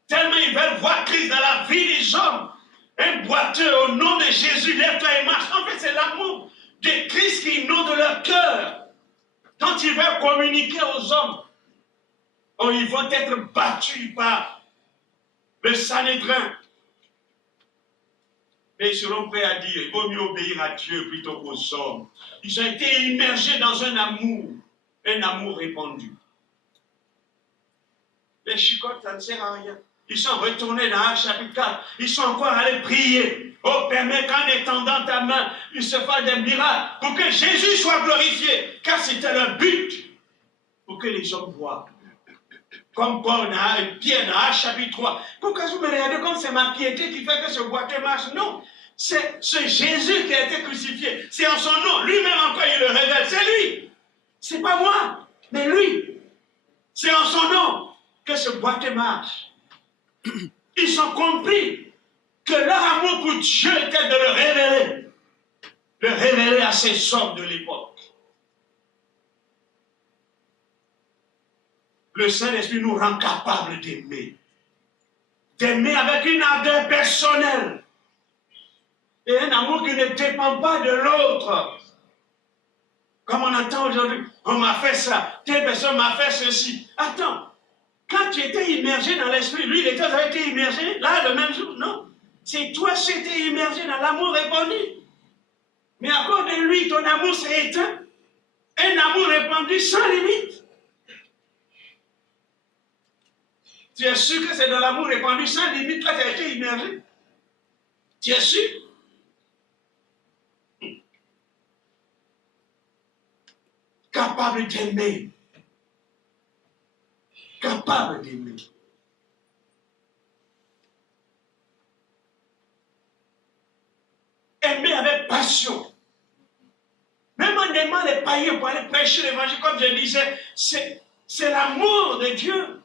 Tellement ils veulent voir Christ dans la vie des hommes. Un boiteux au nom de Jésus, lève-toi et marche. En fait, c'est l'amour de Christ qui inonde leur cœur. Quand ils veulent communiquer aux hommes, ils vont être battus par le Sanhédrin. Mais ils seront prêts à dire, il vaut mieux obéir à Dieu plutôt qu'aux hommes. Ils ont été immergés dans un amour répandu. Les chicottes, ça ne sert à rien. Ils sont retournés dans Actes chapitre 4. Ils sont encore allés prier. Oh, permets qu'en étendant ta main, il se fasse des miracles pour que Jésus soit glorifié. Car c'était leur but. Pour que les hommes voient. Comme Paul, Pierre dans Actes chapitre 3. Pourquoi vous me regardez comme c'est ma piété qui fait que ce boiteux marche? Non. C'est Jésus qui a été crucifié. C'est en son nom. Lui-même encore, il le révèle. C'est lui. C'est pas moi, mais lui. C'est en son nom que ce boiteux marche. Ils ont compris que leur amour pour Dieu était de le révéler à ces hommes de l'époque. Le Saint-Esprit nous rend capables d'aimer. D'aimer avec une ardeur personnelle. Et un amour qui ne dépend pas de l'autre. Comme on entend aujourd'hui, on m'a fait ça, telle personne m'a fait ceci. Attends. Quand tu étais immergé dans l'esprit, lui, les autres avaient été immergés, là, le même jour, non. C'est toi qui étais immergé dans l'amour répandu. Mais à cause de lui, ton amour s'est éteint. Un amour répandu sans limite. Tu es sûr que c'est dans l'amour répandu sans limite, toi, tu as été immergé? Tu es sûr? Capable d'aimer. Capable d'aimer. Aimer avec passion. Même en aimant les païens pour aller prêcher l'évangile. Comme je disais, c'est l'amour de Dieu.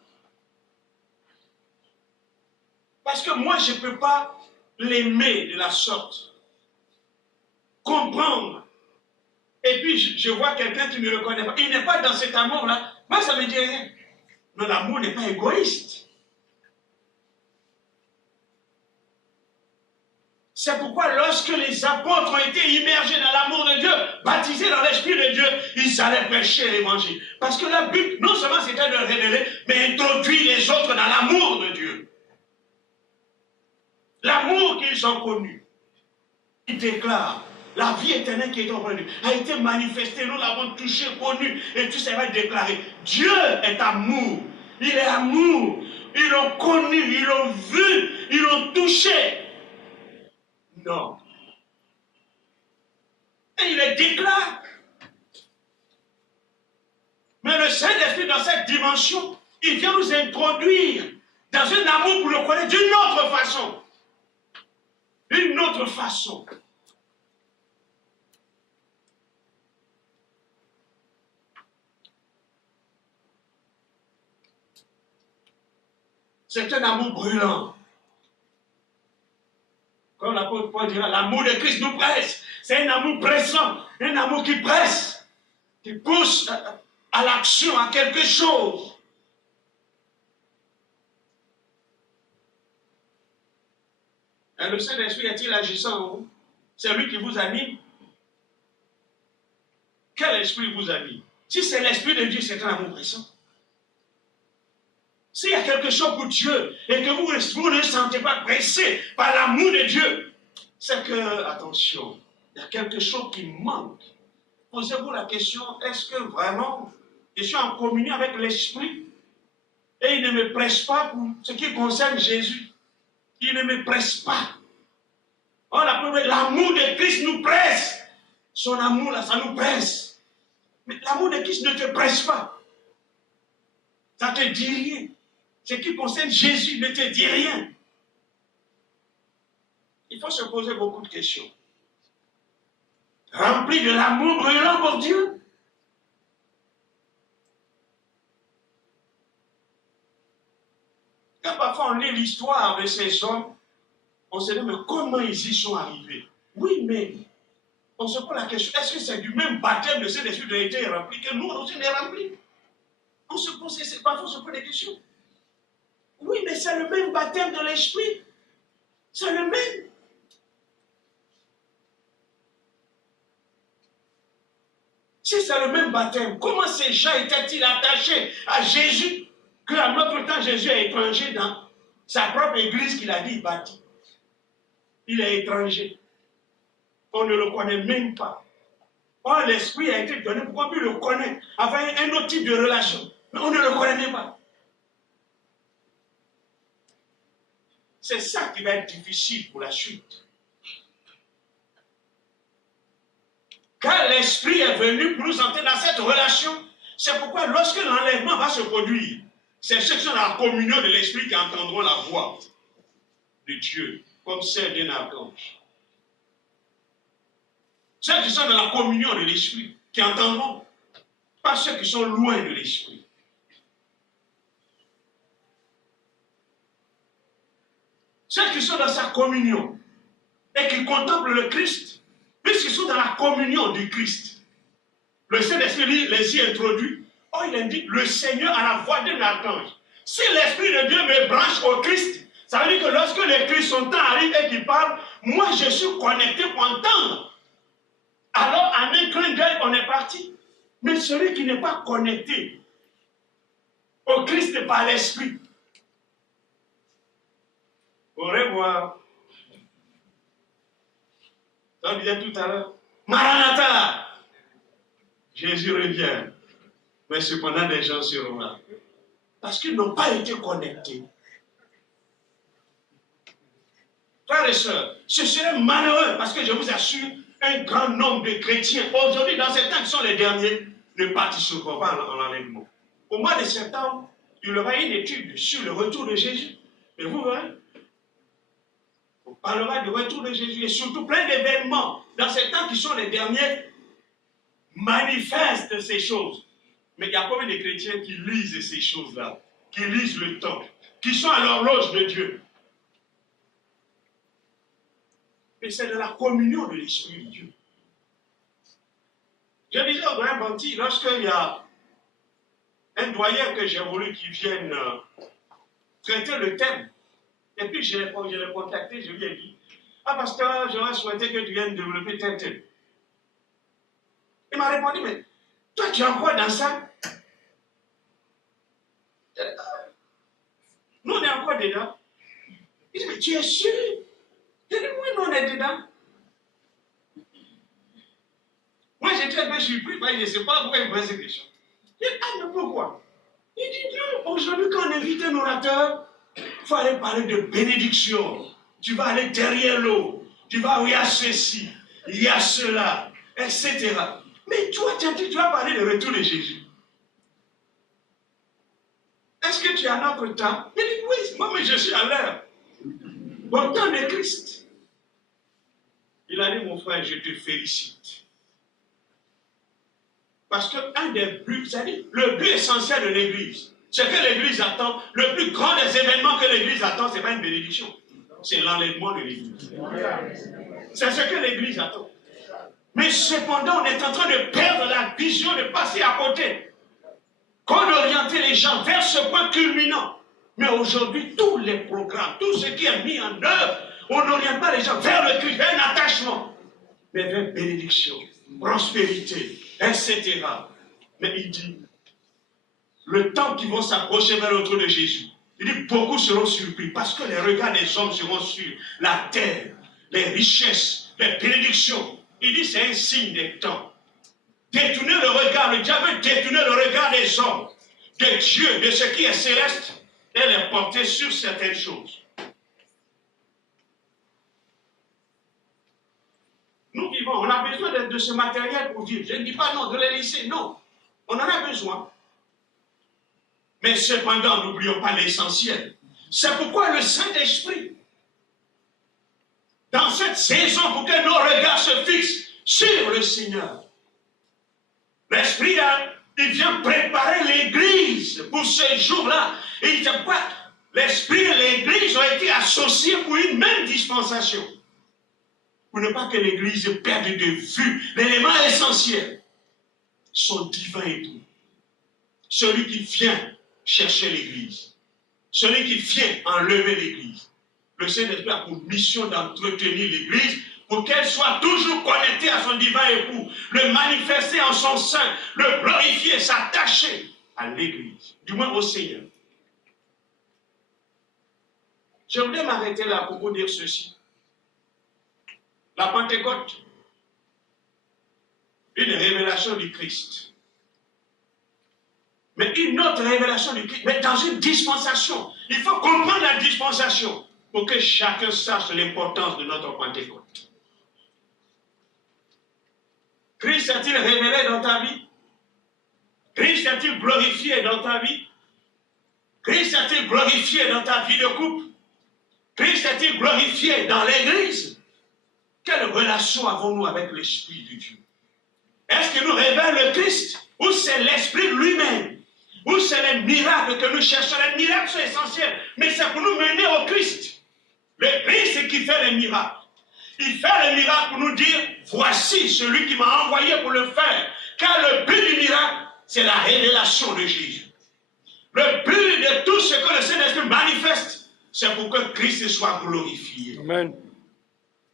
Parce que moi, je ne peux pas l'aimer de la sorte. Comprendre. Et puis, je vois quelqu'un qui ne le connaît pas. Il n'est pas dans cet amour-là. Moi, ça ne me dit rien. Non, l'amour n'est pas égoïste. C'est pourquoi lorsque les apôtres ont été immergés dans l'amour de Dieu, baptisés dans l'Esprit de Dieu, ils allaient prêcher l'évangile. Parce que leur but, non seulement c'était de révéler, mais introduire les autres dans l'amour de Dieu. L'amour qu'ils ont connu. Ils déclarent, la vie éternelle qui est en nous a été manifestée, nous l'avons touché, connu, et tout ça va être déclaré. Dieu est amour. Il est amour. Ils l'ont connu, ils l'ont vu, ils l'ont touché. Non. Et il les déclare. Mais le Saint-Esprit, dans cette dimension, il vient nous introduire dans un amour pour le connaître d'une autre façon. Une autre façon. C'est un amour brûlant. Comme l'apôtre Paul dira, l'amour de Christ nous presse. C'est un amour pressant, un amour qui presse, qui pousse à l'action, à quelque chose. Et le Saint-Esprit est-il agissant en vous? C'est lui qui vous anime. Quel esprit vous anime? Si c'est l'Esprit de Dieu, c'est un amour pressant. S'il y a quelque chose pour Dieu et que vous ne sentez pas pressé par l'amour de Dieu, c'est que, attention, il y a quelque chose qui manque. Posez-vous la question, est-ce que vraiment je suis en communion avec l'Esprit et il ne me presse pas pour ce qui concerne Jésus? Il ne me presse pas. Oh, l'amour de Christ nous presse. Son amour, là, ça nous presse. Mais l'amour de Christ ne te presse pas. Ça ne te dit rien. Ce qui concerne Jésus ne te dit rien. Il faut se poser beaucoup de questions. Rempli de l'amour brûlant pour Dieu. Quand parfois on lit l'histoire de ces hommes, on se dit, mais comment ils y sont arrivés? Oui, mais on se pose la question, est-ce que c'est du même baptême de Saint-Esprit qui a été rempli que nous aussi on est remplis? On se pose, parfois on se pose des questions. Oui, mais c'est le même baptême de l'Esprit. C'est le même. Si c'est le même baptême, comment ces gens étaient-ils attachés à Jésus, qu'à notre temps Jésus est étranger dans sa propre église qu'il a dit bâti? Il est étranger. On ne le connaît même pas. Or, l'Esprit a été donné pour qu'on puisse le connaître, avec un autre type de relation. Mais on ne le connaît même pas. C'est ça qui va être difficile pour la suite. Car l'Esprit est venu pour nous entrer dans cette relation. C'est pourquoi lorsque l'enlèvement va se produire, c'est ceux qui sont dans la communion de l'Esprit qui entendront la voix de Dieu, comme celle d'un archange. Ceux qui sont dans la communion de l'Esprit, qui entendront, pas ceux qui sont loin de l'Esprit. Ceux qui sont dans sa communion et qui contemplent le Christ, puisqu'ils sont dans la communion du Christ, le Saint-Esprit les y introduit. Oh, il indique le Seigneur à la voix d'un archange. Si l'Esprit de Dieu me branche au Christ, ça veut dire que lorsque les Christ son temps arrive et qu'il parle, moi je suis connecté pour entendre. Alors, en un clin d'œil, on est parti. Mais celui qui n'est pas connecté au Christ par l'Esprit, au revoir. On disait tout à l'heure, Maranatha, Jésus revient. Mais cependant, des gens seront là. Parce qu'ils n'ont pas été connectés. Frères et sœurs, ce serait malheureux, parce que je vous assure, un grand nombre de chrétiens, aujourd'hui, dans ces temps qui sont les derniers, ne participeront pas en enlèvement. Au mois de septembre, il y aura une étude sur le retour de Jésus. Et vous verrez, on parlera du retour de Jésus et surtout plein d'événements dans ces temps qui sont les derniers. manifeste ces choses. Mais il y a combien de chrétiens qui lisent ces choses-là, qui lisent le temps, qui sont à l'horloge de Dieu? Mais c'est de la communion de l'Esprit de Dieu. Je disais au grand Banti, lorsqu'il y a un doyen que j'ai voulu qu'il vienne traiter le thème, et puis je l'ai contacté, je lui ai dit, ah pasteur, j'aurais souhaité que tu viennes développer tel thème. Il m'a répondu, mais toi tu es encore dans ça? Nous on est encore dedans. Il dit, mais tu es sûr? J'ai dit, oui, nous on est dedans. Moi j'étais un peu surpris, je ne sais pas pourquoi il me pose cette question. Je dis, ah mais pourquoi? Il dit, non, aujourd'hui quand on invite un orateur, il faut aller parler de bénédiction. Tu vas aller derrière l'eau. Tu vas, il y a ceci, il y a cela, etc. Mais toi, tu as dit, tu vas parler de retour de Jésus. Est-ce que tu as notre temps? Il dit, oui, moi, mais je suis à l'heure. Au temps de Christ. Il a dit, mon frère, je te félicite. Parce que un des buts, c'est-à-dire le but essentiel de l'Église, ce que l'Église attend, le plus grand des événements que l'Église attend, ce n'est pas une bénédiction. C'est l'enlèvement de l'Église. C'est ce que l'Église attend. Mais cependant, on est en train de perdre la vision, de passer à côté. Qu'on orientait les gens vers ce point culminant. Mais aujourd'hui, tous les programmes, tout ce qui est mis en œuvre, on n'oriente pas les gens vers le Christ, vers un attachement, mais vers bénédiction, prospérité, etc. Mais il dit, le temps qu'ils vont s'approcher vers le trône de Jésus, il dit, beaucoup seront surpris parce que les regards des hommes seront sur la terre, les richesses, les bénédictions. Il dit, c'est un signe des temps. Détourner le regard, le diable détourner le regard des hommes, de Dieu, de ce qui est céleste, et les porter sur certaines choses. Nous vivons, on a besoin de ce matériel pour vivre. Je ne dis pas non, de les laisser, non. On en a besoin. Mais cependant, n'oublions pas l'essentiel. C'est pourquoi le Saint-Esprit, dans cette saison, pour que nos regards se fixent sur le Seigneur, l'Esprit, il vient préparer l'Église pour ce jour-là. Et il dit quoi? L'Esprit et l'Église ont été associés pour une même dispensation. Pour ne pas que l'Église perde de vue l'élément essentiel, son divin époux. Celui qui vient chercher l'Église. Celui qui vient enlever l'Église. Le Saint-Esprit a pour mission d'entretenir l'Église pour qu'elle soit toujours connectée à son divin époux, le manifester en son sein, le glorifier, s'attacher à l'Église, du moins au Seigneur. Je voudrais m'arrêter là pour vous dire ceci. La Pentecôte, une révélation du Christ. Mais une autre révélation du Christ, mais dans une dispensation. Il faut comprendre la dispensation pour que chacun sache l'importance de notre Pentecôte. Christ a-t-il révélé dans ta vie? Christ a-t-il glorifié dans ta vie? Christ a-t-il glorifié dans ta vie de couple? Christ a-t-il glorifié dans l'Église? Quelle relation avons-nous avec l'Esprit de Dieu? Est-ce qu'il nous révèle le Christ? Ou c'est l'Esprit lui-même? Ou c'est les miracles que nous cherchons? Les miracles sont essentiels, mais c'est pour nous mener au Christ. Le Christ, c'est qui fait les miracles. Il fait les miracles pour nous dire, voici celui qui m'a envoyé pour le faire. Car le but du miracle, c'est la révélation de Jésus. Le but de tout ce que le Saint-Esprit manifeste, c'est pour que Christ soit glorifié. Amen.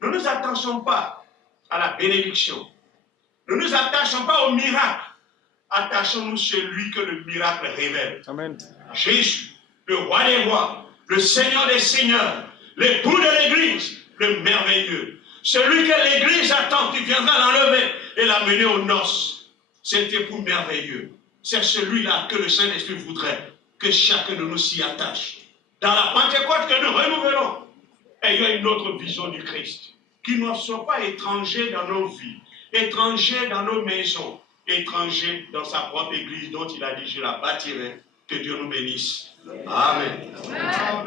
Ne nous attachons pas à la bénédiction. Ne nous attachons pas au miracle. Attachons-nous celui que le miracle révèle. Amen. Jésus, le roi des rois, le Seigneur des seigneurs, l'époux de l'Église, le merveilleux. Celui que l'Église attend, qui viendra l'enlever et l'amener aux noces. Cet époux merveilleux. C'est celui-là que le Saint-Esprit voudrait que chacun de nous s'y attache. Dans la Pentecôte que nous renouvelons, ayons une autre vision du Christ. Qui ne soit pas étranger dans nos vies, étranger dans nos maisons, étranger dans sa propre Église dont il a dit, je la bâtirai. Que Dieu nous bénisse. Amen. Amen.